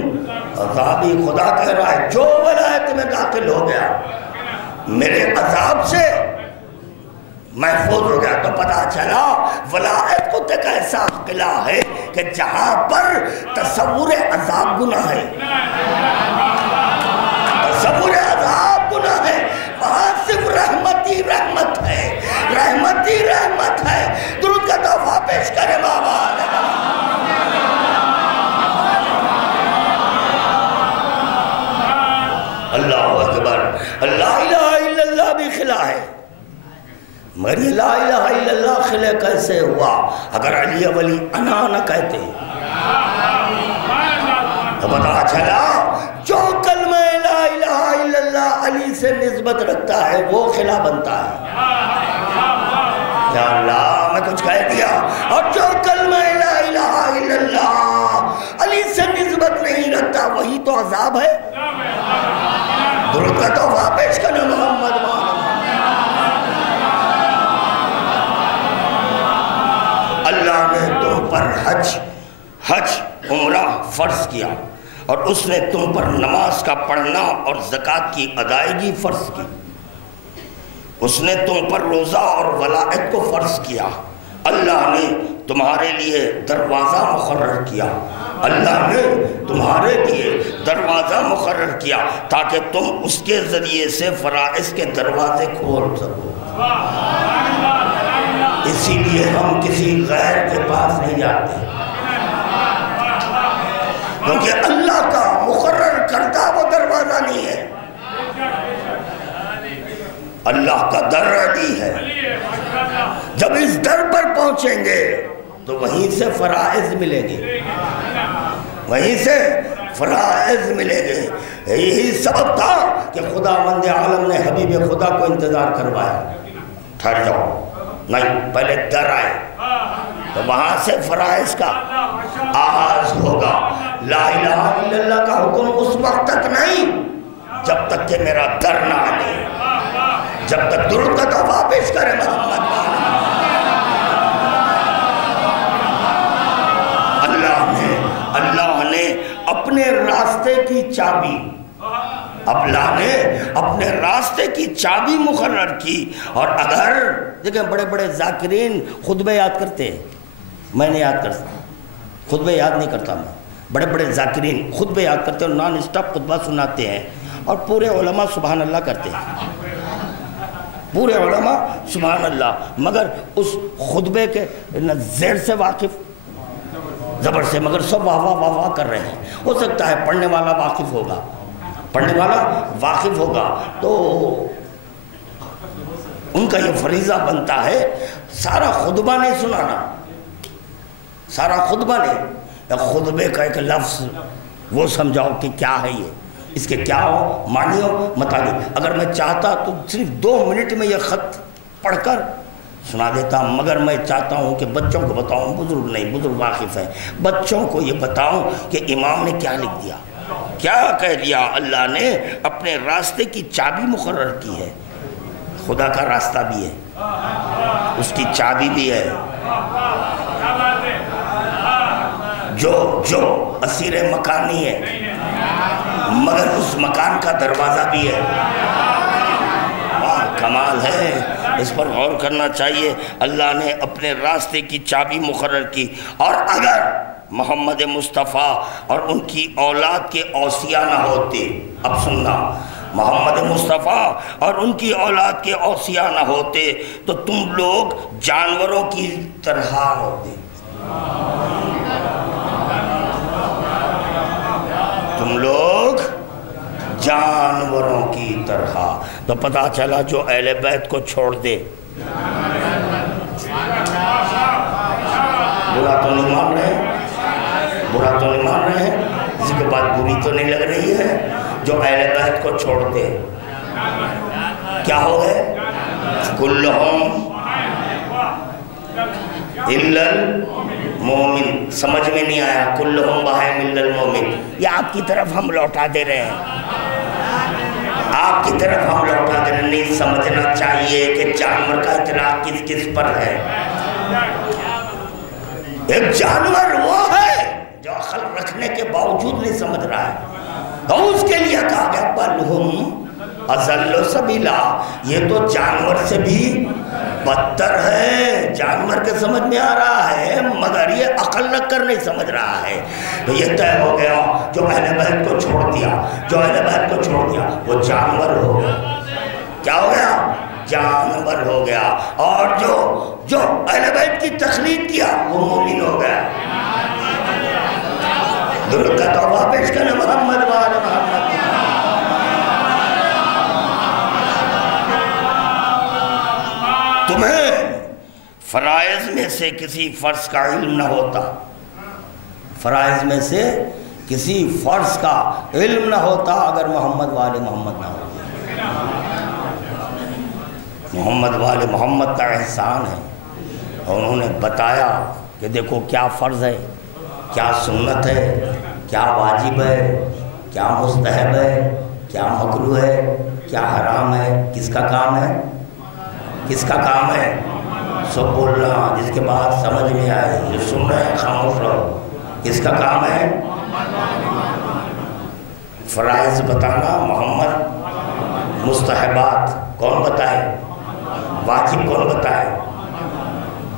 عذابی۔ خدا کہہ رہا ہے جو ولایت میں داخل ہو گیا میرے عذاب سے محفوظ ہو گیا۔ تو پتا چلا ولایت کو ایک ایسا قلعہ ہے کہ جہاں پر تصور عذاب گناہ ہے، تصور عذاب گناہ ہے، وہاں صرف رحمتی رحمت ہے، رحمتی رحمت ہے۔ درود کا تحفہ پیش کرے بابا۔ اللہ اکبر، اللہ الہ الا اللہ بھی خلا ہے، مگر یہ لا الہ الا اللہ خلے کیسے ہوا؟ اگر علی ولی انا نہ کہتے تو پتا چلا جو کلمہ لا الہ الا اللہ علی سے نسبت رکھتا ہے وہ خلا بنتا ہے. یا اللہ میں کچھ کہہ دیا. اور جو کلمہ لا الہ الا اللہ علی سے نسبت نہیں رکھتا وہی تو عذاب ہے. درود کا تحفہ پیش کرنا محمد اللہ نے تم پر حج عمرہ فرض کیا اور اس نے تم پر نماز کا پڑھنا اور زکوٰۃ کی ادائیگی فرض کی. اس نے تم پر روزہ اور ولایت کو فرض کیا. اللہ نے تمہارے لیے دروازہ مقرر کیا. اللہ نے تمہارے لیے دروازہ مقرر کیا تاکہ تم اس کے ذریعے سے فرائض کے دروازے کھول سکو. اسی لیے ہم کسی غیر کے پاس نہیں جاتے کیونکہ اللہ کا مقرر کردہ وہ دروازہ نہیں ہے. اللہ کا در علی ہے. جب اس در پر پہنچیں گے تو وہیں سے فرائض ملیں گے, وہیں سے فرائض ملیں گے. یہی سبب تھا کہ خداوند عالم نے حبیب خدا کو انتظار کروایا. ٹھہر جاؤ, نہیں پہلے در آئے تو وہاں سے فرائض کا آغاز ہوگا. لا الہ الا اللہ کا حکم اس وقت تک نہیں جب تک کہ میرا در نہ آئے, جب تک درود کا تحفہ پیش کرے محمد. اللہ نے اپنے راستے کی چابی اللہ نے اپنے راستے کی چابی مقرر کی. اور اگر دیکھیں بڑے بڑے ذاکرین خطبے یاد کرتے ہیں, میں نہیں یاد کرتا, خطبے یاد نہیں کرتا میں. بڑے بڑے ذاکرین خطبے یاد کرتے ہیں اور نان اسٹاپ خطبہ سناتے ہیں اور پورے علماء سبحان اللہ کرتے ہیں, پورے علماء سبحان اللہ, مگر اس خطبے کے زیر سے واقف زبر سے مگر سب واہ واہ واہ واہ کر رہے ہیں. ہو سکتا ہے پڑھنے والا واقف ہوگا, پڑھنے والا واقف ہوگا تو ان کا یہ فریضہ بنتا ہے سارا خطبہ نہیں سنانا, سارا خطبہ نہیں, خطبے کا ایک لفظ وہ سمجھاؤ کہ کیا ہے یہ, اس کے کیا ہو معنی ہو مطابق. اگر میں چاہتا تو صرف 2 منٹ میں یہ خط پڑھ کر سنا دیتا, مگر میں چاہتا ہوں کہ بچوں کو بتاؤں, بزرگ نہیں, بزرگ واقف ہیں, بچوں کو یہ بتاؤں کہ امام نے کیا لکھ دیا, کیا کہہ دیا. اللہ نے اپنے راستے کی چابی مقرر کی ہے. خدا کا راستہ بھی ہے, اس کی چابی بھی ہے. جو اسیر مکانی ہے مگر اس مکان کا دروازہ بھی ہے. کمال ہے, اس پر غور کرنا چاہیے. اللہ نے اپنے راستے کی چابی مقرر کی. اور اگر محمد مصطفیٰ اور ان کی اولاد کے اوصیاء نہ ہوتے, اب سننا, محمد مصطفیٰ اور ان کی اولاد کے اوصیاء نہ ہوتے تو تم لوگ جانوروں کی طرح ہوتے. تم لوگ جانوروں کی طرح. تو پتہ چلا جو اہل بیت کو چھوڑ دے, برا تو نہیں مان رہے, برا تو نہیں مان رہے ہیں, کسی کے بات بری تو نہیں لگ رہی ہے. جو اہل بیت کو چھوڑ دے کیا ہو گئے؟ کلہم الا المومن. سمجھ میں نہیں آیا, کلہم بہائم الا المومن, یہ آپ کی طرف ہم لوٹا دے رہے ہیں, آپ کی طرف ہم لوٹا دے رہے ہیں. نہیں سمجھنا چاہیے کہ جانور کا اطلاق کس کس پر ہے. ایک جانور وہ ہے جو عقل رکھنے کے باوجود نہیں سمجھ رہا ہے, تو اس کے لیے کہا گیا بلہم اضل سبیلا. یہ تو جانور سے بھی بدتر ہے. جانور کے سمجھ میں آ رہا ہے مگر یہ عقل رکھ کر نہیں سمجھ رہا ہے. تو یہ طے ہو گیا جو اہل بیت کو چھوڑ دیا, جو اہل بیت کو چھوڑ دیا وہ جانور ہو گیا. کیا ہو گیا؟ جانور ہو گیا. اور جو اہل بیت کی تخلیق کیا وہ مومن ہو گیا. درود کا تحفہ پیش کرنا محمد وآل محمد. تمہیں فرائض میں سے کسی فرض کا علم نہ ہوتا، فرائض میں سے کسی فرض کا علم نہ ہوتا اگر محمد والے محمد نہ ہوتے۔ محمد والے محمد کا احسان ہے، اور انہوں نے بتایا کہ دیکھو کیا فرض ہے، کیا سنت ہے، کیا واجب ہے، کیا مستحب ہے، کیا مکروہ ہے، کیا حرام ہے۔ کس کا کام ہے؟ کس کا کام ہے؟ سب بولنا، جس کے بعد سمجھ میں آئے، جو سن رہے ہیں خاموش رہو۔ کس کا کام ہے؟ فرائض بتانا محمد، مستحبات کون بتائے، واجب کون بتائے؟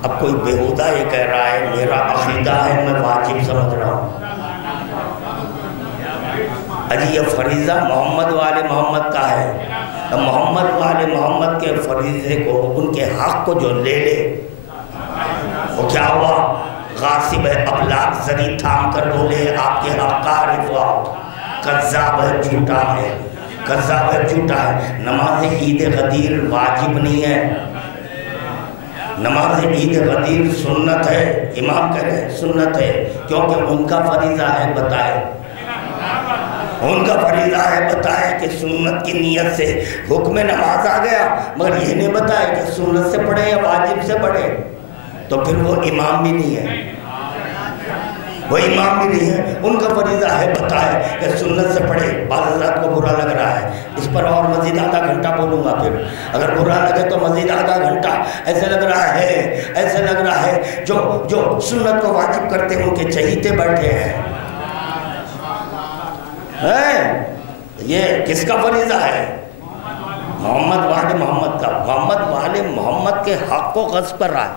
اب کوئی بیہودہ یہ کہہ رہا ہے میرا عقیدہ ہے میں واجب سمجھ رہا ہوں۔ اجی یہ فریضہ محمد والے محمد کا ہے، تو محمد والے محمد کے فریضے کو، ان کے حق کو جو لے لے وہ کیا ہوا؟ غاصب ہے، ابلاغ زنی تھام کر بولے آپ کے حق کا عارف ہوا، کذاب ہے، جھوٹا ہے، کذاب ہے، جھوٹا ہے۔ نماز عید غدیر واجب نہیں ہے، نماز عید غدیر سنت ہے، امام کہہ رہے ہیں سنت ہے، کیونکہ ان کا فریضہ ہے بتائے، ان کا فریضہ ہے بتائے کہ سنت کی نیت سے حکم نماز آ گیا، مگر یہ نہیں بتائے کہ سنت سے پڑھے یا واجب سے پڑھے، تو پھر وہ امام بھی نہیں ہے، وہ امام بھی نہیں ہے۔ ان کا فریضہ ہے بتائے کہ سنت سے پڑھے۔ بعض حضرات کو برا لگ رہا ہے، اس پر اور مزید آدھا گھنٹہ بولوں گا، پھر اگر برا لگے تو مزید آدھا گھنٹہ۔ ایسے لگ رہا ہے، ایسے لگ رہا ہے جو سنت کو واجب کرتے ہیں ان کے چہیتے بیٹھے ہیں۔ یہ کس کا فریضہ ہے؟ محمد والے محمد کا۔ محمد والے محمد کے حق کو غصب کر رہا ہے،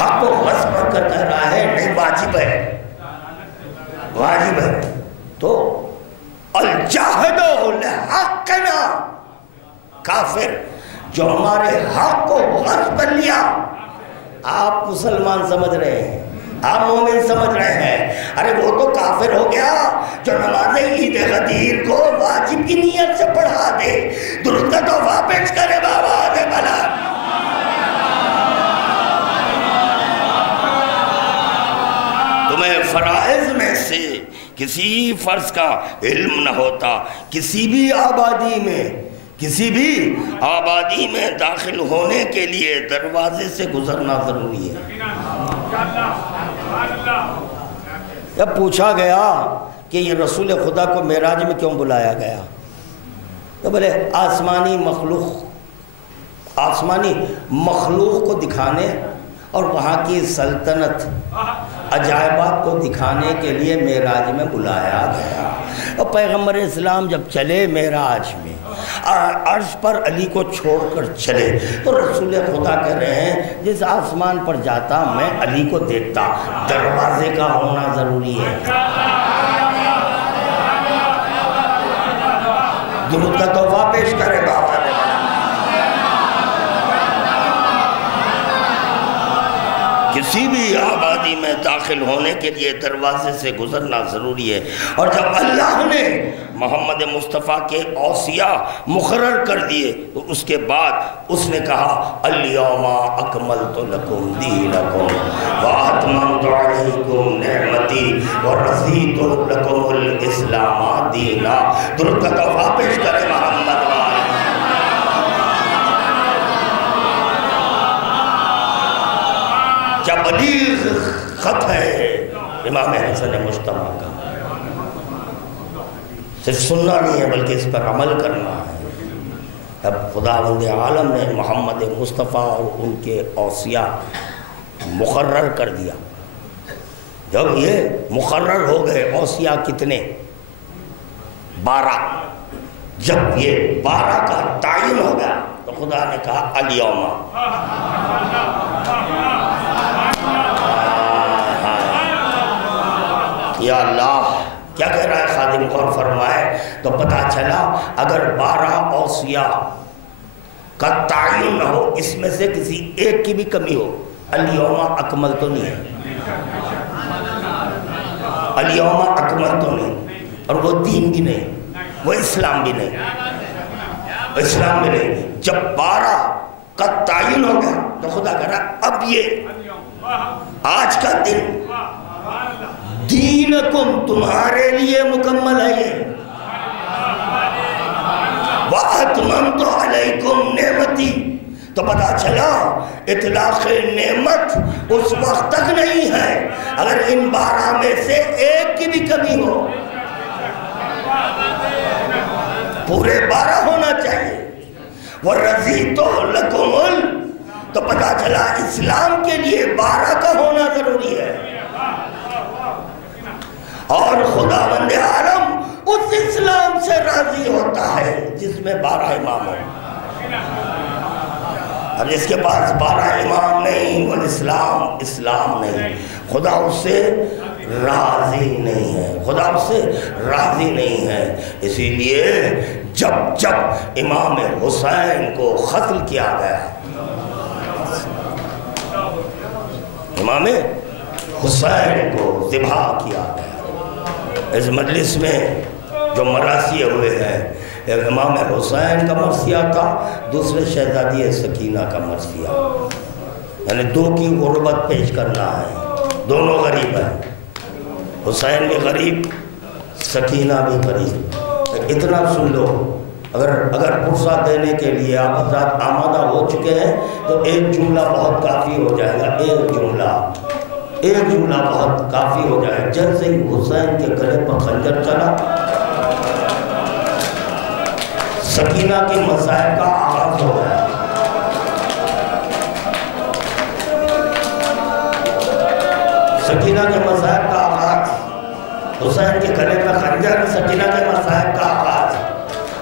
حق کو غصب کر کہہ رہا ہے نہیں واجب ہے، واجب ہے۔ تو الجاہدو لحقنا، کافر جو ہمارے حق کو غصب کر لیا۔ آپ مسلمان سمجھ رہے ہیں، آپ مومن سمجھ رہے ہیں، ارے وہ تو کافر ہو گیا جو نماز عید غدیر کو واجب کی نیت سے پڑھا دے۔ درود کا تحفہ پیش کرے بابا دے بلا۔ تمہیں فرائض میں سے کسی فرض کا علم نہ ہوتا، کسی بھی آبادی میں داخل ہونے کے لیے دروازے سے گزرنا ضروری ہے۔ جب پوچھا گیا کہ یہ رسول خدا کو معراج میں کیوں بلایا گیا، تو بولے آسمانی مخلوق کو دکھانے اور وہاں کی سلطنت عجائبات کو دکھانے کے لیے معراج میں بلایا گیا۔ اور پیغمبر اسلام جب چلے معراج میں، عرش پر علی کو چھوڑ کر چلے، تو رسول خدا کہہ رہے ہیں جس آسمان پر جاتا میں علی کو دیکھتا۔ دروازے کا ہونا ضروری ہے۔ درود کا تحفہ پیش کرے بابا نے۔ کسی بھی آبادی میں داخل ہونے کے لیے دروازے سے گزرنا ضروری ہے۔ اور جب اللہ نے محمد مصطفیٰ کے اوصیاء مقرر کر دیے تو اس کے بعد اس نے کہا الیوم اکملت لکم دینکم واتممت علیکم نعمتی ورضیت لکم الاسلام دینا۔ درود کا تحفہ پیش کرے محمد والے۔ کیا بلیغ خط ہے امام حسن مجتبیٰ کا، صرف سننا نہیں ہے بلکہ اس پر عمل کرنا ہے۔ اب خداوند عالم نے محمد مصطفیٰ اور ان کے اوصیاء مقرر کر دیا۔ جب یہ مقرر ہو گئے اوصیاء کتنے؟ 12۔ جب یہ 12 کا تعین ہو گیا تو خدا نے کہا الیوم، یا اللہ کیا کہہ رہا ہے خادم، غور فرمائے تو پتہ چلا اگر 12 اوصیاء کا تعین نہ ہو، اس میں سے کسی ایک کی بھی کمی ہو، الیوم اکمل تو نہیں ہے، الیوم اکمل تو نہیں، اور وہ دین بھی نہیں، وہ اسلام بھی نہیں، اسلام بھی نہیں۔ جب 12 کا تعین ہو گیا تو خدا کہہ رہا اب یہ آج کا دن دینکم تمہارے لیے مکمل ہے یہ وَأَتْمَمْتُ عَلَيْكُمْ نِعْمَتِي تو پتا چلا اطلاق نعمت اس وقت تک نہیں ہے اگر ان 12 میں سے ایک کی بھی کمی ہو پورے 12 ہونا چاہیے وَرَزِيتُ لَكُمُ تو پتا چلا اسلام کے لیے 12 کا ہونا ضروری ہے اور خداوند عالم اس اسلام سے راضی ہوتا ہے جس میں 12 امام ہیں اب جس کے پاس 12 امام نہیں وہ اسلام نہیں خدا اس سے راضی نہیں ہے خدا اس سے راضی نہیں ہے اسی لیے جب امام حسین کو قتل کیا گیا امام حسین کو ذبح کیا گیا اس مجلس میں جو مراسیے ہوئے ہیں ایک امام حسین کا مرثیہ تھا دوسرے شہزادی سکینہ کا مرثیہ یعنی 2 کی غربت پیش کرنا ہے دونوں غریب ہیں حسین بھی غریب سکینہ بھی غریب اتنا سن لو اگر پرسہ دینے کے لیے آپ حضرات آمادہ ہو چکے ہیں تو ایک جملہ بہت کافی ہو جائے گا ایک جملہ بہت کافی ہو جائے جیسے ہی حسین کے گلے پر خنجر چلا سکینہ کے مصائب کا آغاز ہو گیا سکینہ کے مصائب کا آغاز حسین کے گلے پر خنجر سکینہ کے مصائب کا آغاز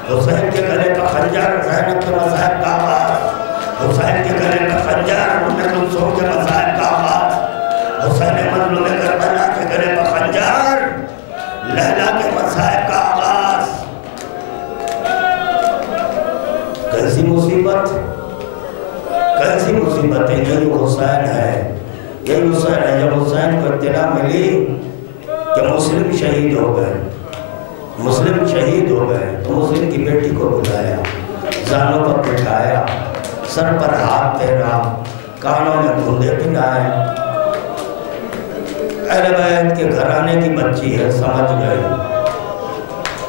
حسین کے گلے پر خنجر زینب کے مصائب کا آغاز حسین کے گلے پر خنجر ام کلثوم کے مصائب کا آغاز حسین مظلوم کربلا کے گلے پر خنجر لیلا کے مصائب کا آغاز کیسی مصیبت ہے یہی حسین ہے جب حسین کو اطلاع ملی کہ مسلم شہید ہو گئے تو مسلم کی بیٹی کو بلایا زانوں پر بٹھایا سر پر ہاتھ پھیرا کانوں میں دھندے پہنائے اہل بیت کے گھرانے کی بچی ہے سمجھ گئی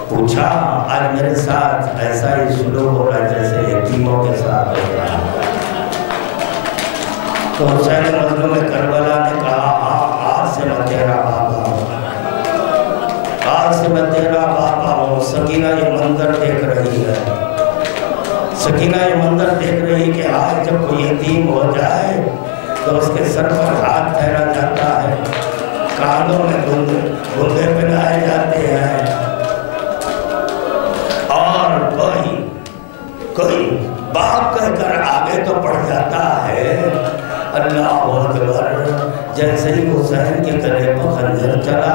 پوچھا آج میرے ساتھ ایسا ہی سلوک ہو رہا ہے جیسے یتیموں کے ساتھ ہو رہا ہے تو حسین مظلوم کربلا نے کہا آج سے میں تیرا بابا ہوں سکینہ یہ منظر دیکھ رہی کہ آج جب کوئی یتیم ہو جائے تو اس کے سر پر ہاتھ پھیرا جاتا ہے کانوں میں دھندے پہنائے جاتے ہیں اور کوئی باپ کہہ کر آگے تو پڑھ جاتا ہے اللہ اکبر جیسے ہی حسین کے گلے پر خنجر چلا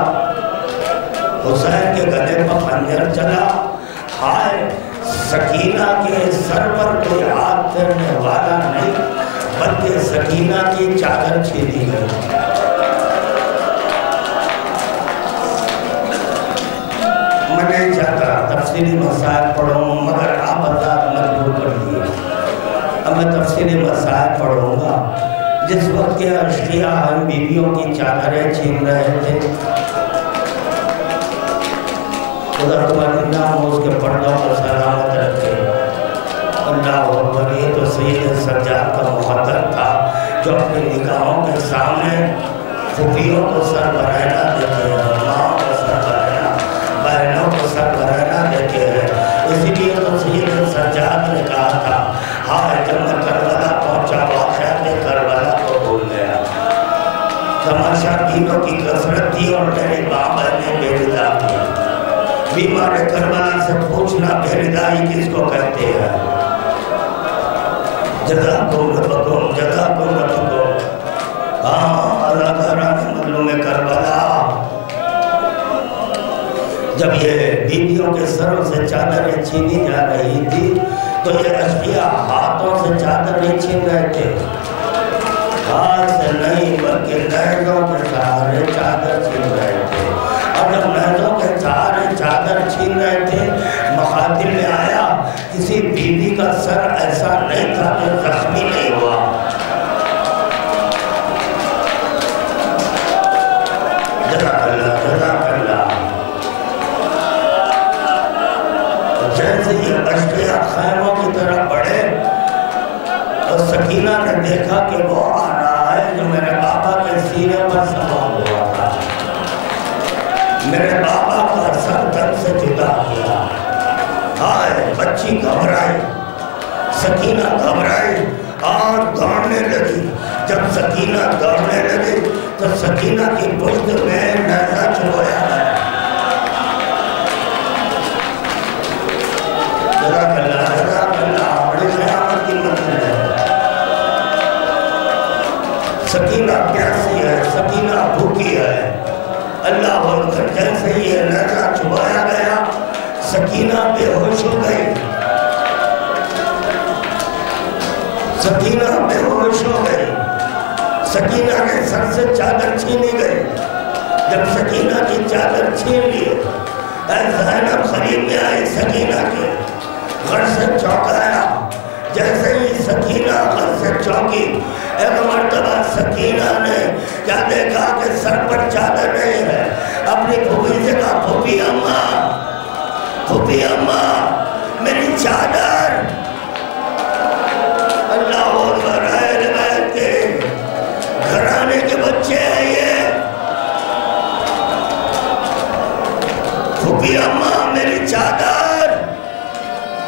ہائے سکینہ کے سر پر کوئی ہاتھ پھیرنے والا نہیں بلکہ سکینہ کی چادر چھینی گئی میں نہیں چاہتا تفصیلی مسائل پڑھوں مگر آپ حضرات مجبور کر دیے اب میں تفصیلی مسائل پڑھوں گا جس وقت کے اشقیاء ہم بیویوں کی چادریں چھین رہے تھے خدا تمہاری نام اس کے پردوں پر سلامت رکھے اللہ اکبر یہ تو سید سجاد کا مخدر تھا جو اپنی نگاہوں کے سامنے پھوپھیوں کو سر برہنہ دیتے ہیں ماں کو سر برہنہ بہنوں کو سر برہنہ دیتے ہیں اسی لیے تو سید سجاد نے کہا تھا ہائے جب میں کربلا پہنچا واقعات کربلا کو بھول گیا تماشا دینوں کی کثرت تھی اور میری ماں بہنیں بے رضا تھی بیمار کربلا سے پوچھنا بے رضائی کس کو کہتے ہیں جزاکم ربکم اداکاران مظلوم کربلا جب یہ بیویوں کے سروں سے چادریں چھینی جا رہی تھی تو یہ اشقیاء ہاتھوں سے چادریں چھین رہے تھے ہاتھ سے نہیں بلکہ نیزوں کے سہارے چادر چھین رہے تھے اور جب نیزوں کے سہارے چادر چھین رہے تھے مخاطب میں آیا کسی بیوی کا سر ایسا نہیں تھا کہ زخمی نہیں ہوا. جزاک اللہ جزاک اللہ. جیسے یہ اشقیاء خیموں کی طرح بڑھے اور سکینہ نے دیکھا کہ وہ آ رہا ہے جو میرے بابا کے سینے پر سوار ہوا تھا. میرے بابا کا سر تن سے جدا کیا. ہائے بچی گھبرائی, سکینہ گھبرائی اور دوڑنے لگی. جب سکینہ دوڑنے لگی تو سکینہ کی پشت میں نیزہ چلویا ہے. جزاک اللہ جزاک اللہ. بڑی قیامت کی منزل ہے. سکینہ پیاسی ہے, سکینہ بھوکی ہے. اللہ بول کر جیسے یہ نیزہ چبایا گیا سکینہ بے ہوش ہو گئی. سکینہ بے ہوش ہو گئی. سکینہ کے سر سے چادر چھینی گئی. جب سکینہ کی چادر چھین لی, اے زینب قریب میں آئی سکینہ کے, غر سے چونکایا. جیسے ہی سکینہ غر سے چونکی, ایک مرتبہ سکینہ نے کیا دیکھا کہ سر پر چادر نہیں ہے. اپنی پھوپھی سے کہا, پھوپھی اماں, پھوپھی اماں میری چادر. اللہ اکبر. اہل بیت کے گھرانے کے بچے ہیں یہ. پھوپھی اماں میری چادر.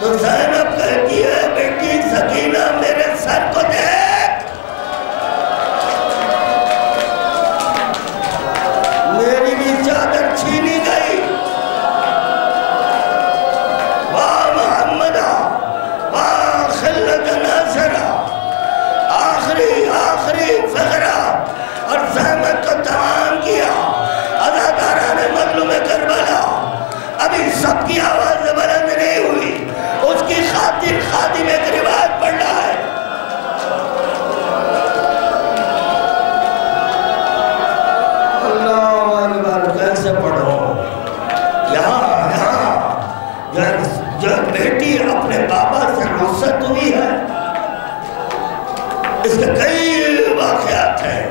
تو زینب کہتی ہے, بیٹی سکینہ میرے سر کو دیکھ. میری بھی چادر چھینی گئی. واہ محمدہ واہ خلت ناصرہ. آخری فقرہ اور زحمت کو تمام کیا. اداکارہ نے مظلوم کربلا ابھی سب کی آواز بلند نہیں ہوئی. اس کی خاطر خادم ایک روایت پڑھ رہا ہے. اللہ اکبر. کیسے پڑھو یہاں جو بیٹی اپنے بابا سے رخصت ہوئی ہے, اس کے کئی واقعات ہیں.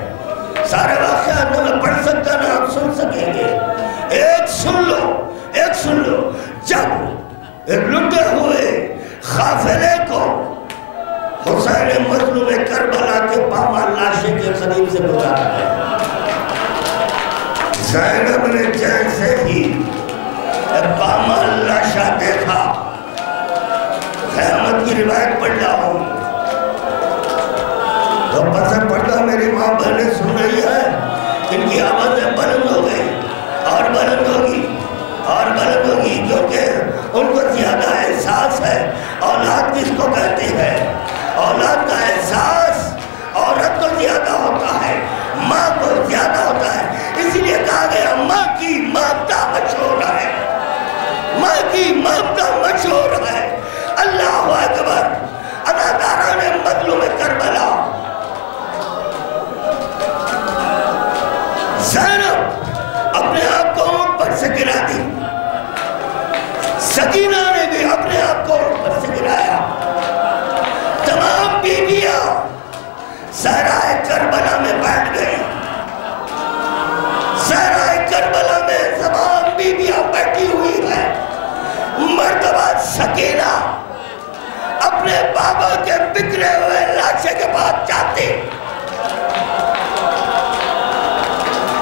سارے واقعات میں پڑھ سکتا نہ آپ سن سکیں گے. ایک سن لو. جب ایک لٹے ہوئے قافلے کو حسین مظلوم کربلا کے پامال لاشے کے قریب سے گزارا ہے. زینب نے جیسے ہی پامال لاشا دیکھا, قیامت کی روایت پڑھ رہا ہوں, تو پسر پڑھتا میری ماں بہنیں سن رہی ہے. ان کی آوازیں بلند ہو گئی اور بلند ہوگی اور بلند ہوگی, کیونکہ ان کو زیادہ احساس ہے. اولاد کس کو کہتے ہیں؟ اولاد کا احساس عورت کو زیادہ ہوتا ہے, ماں کو زیادہ ہوتا ہے. اس لیے کہا گیا ماں کی ممتا مشہور ہے. ماں کی ممتا مشہور ہے. اللہ اکبر. اداکارہ نے مظلوم کربلا زینب اپنے آپ کو اونٹ پر سے گرا دی. سکینہ نے بھی اپنے آپ کو اونٹ پر سے گرایا. تمام بیویاں صحرائے کربلا میں بیٹھ گئی. صحرائے کربلا میں تمام بیویاں بیٹھی ہوئی ہیں. مرتبہ سکینہ اپنے بابا کے بکھرے ہوئے لاشے کے پاس جاتی.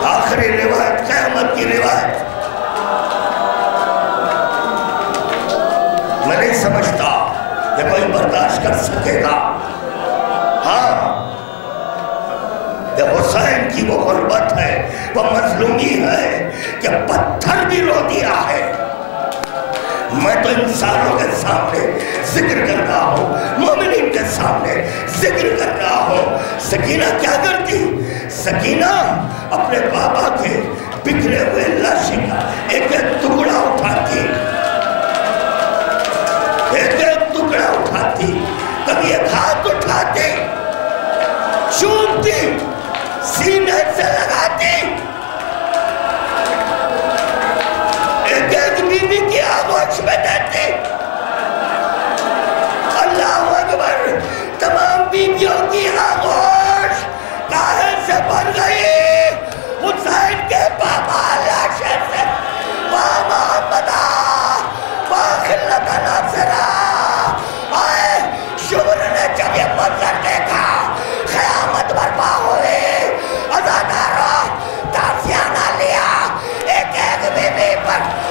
آخری روایت, قیامت کی روایت. میں نہیں سمجھتا کہ کوئی برداشت کر سکے گا. ہاں, کہ حسین کی وہ غربت ہے, وہ مظلومی ہے کہ پتھر بھی رو دیا ہے. میں تو انسانوں کے سامنے ذکر کر رہا ہوں, مومنین کے سامنے ذکر کر رہا ہوں. سکینہ کیا کرتی؟ سکینہ اپنے بابا کے بکھرے ہوئے لاشے کا ایک ایک ٹکڑا اٹھاتی, ایک ایک ٹکڑا اٹھاتی. کبھی ایک ہاتھ اٹھاتی, چومتی, سینے سے لگاتی. ایک ایک بیوی کی آغوش میں دیتی. اللہ اکبر. اکبر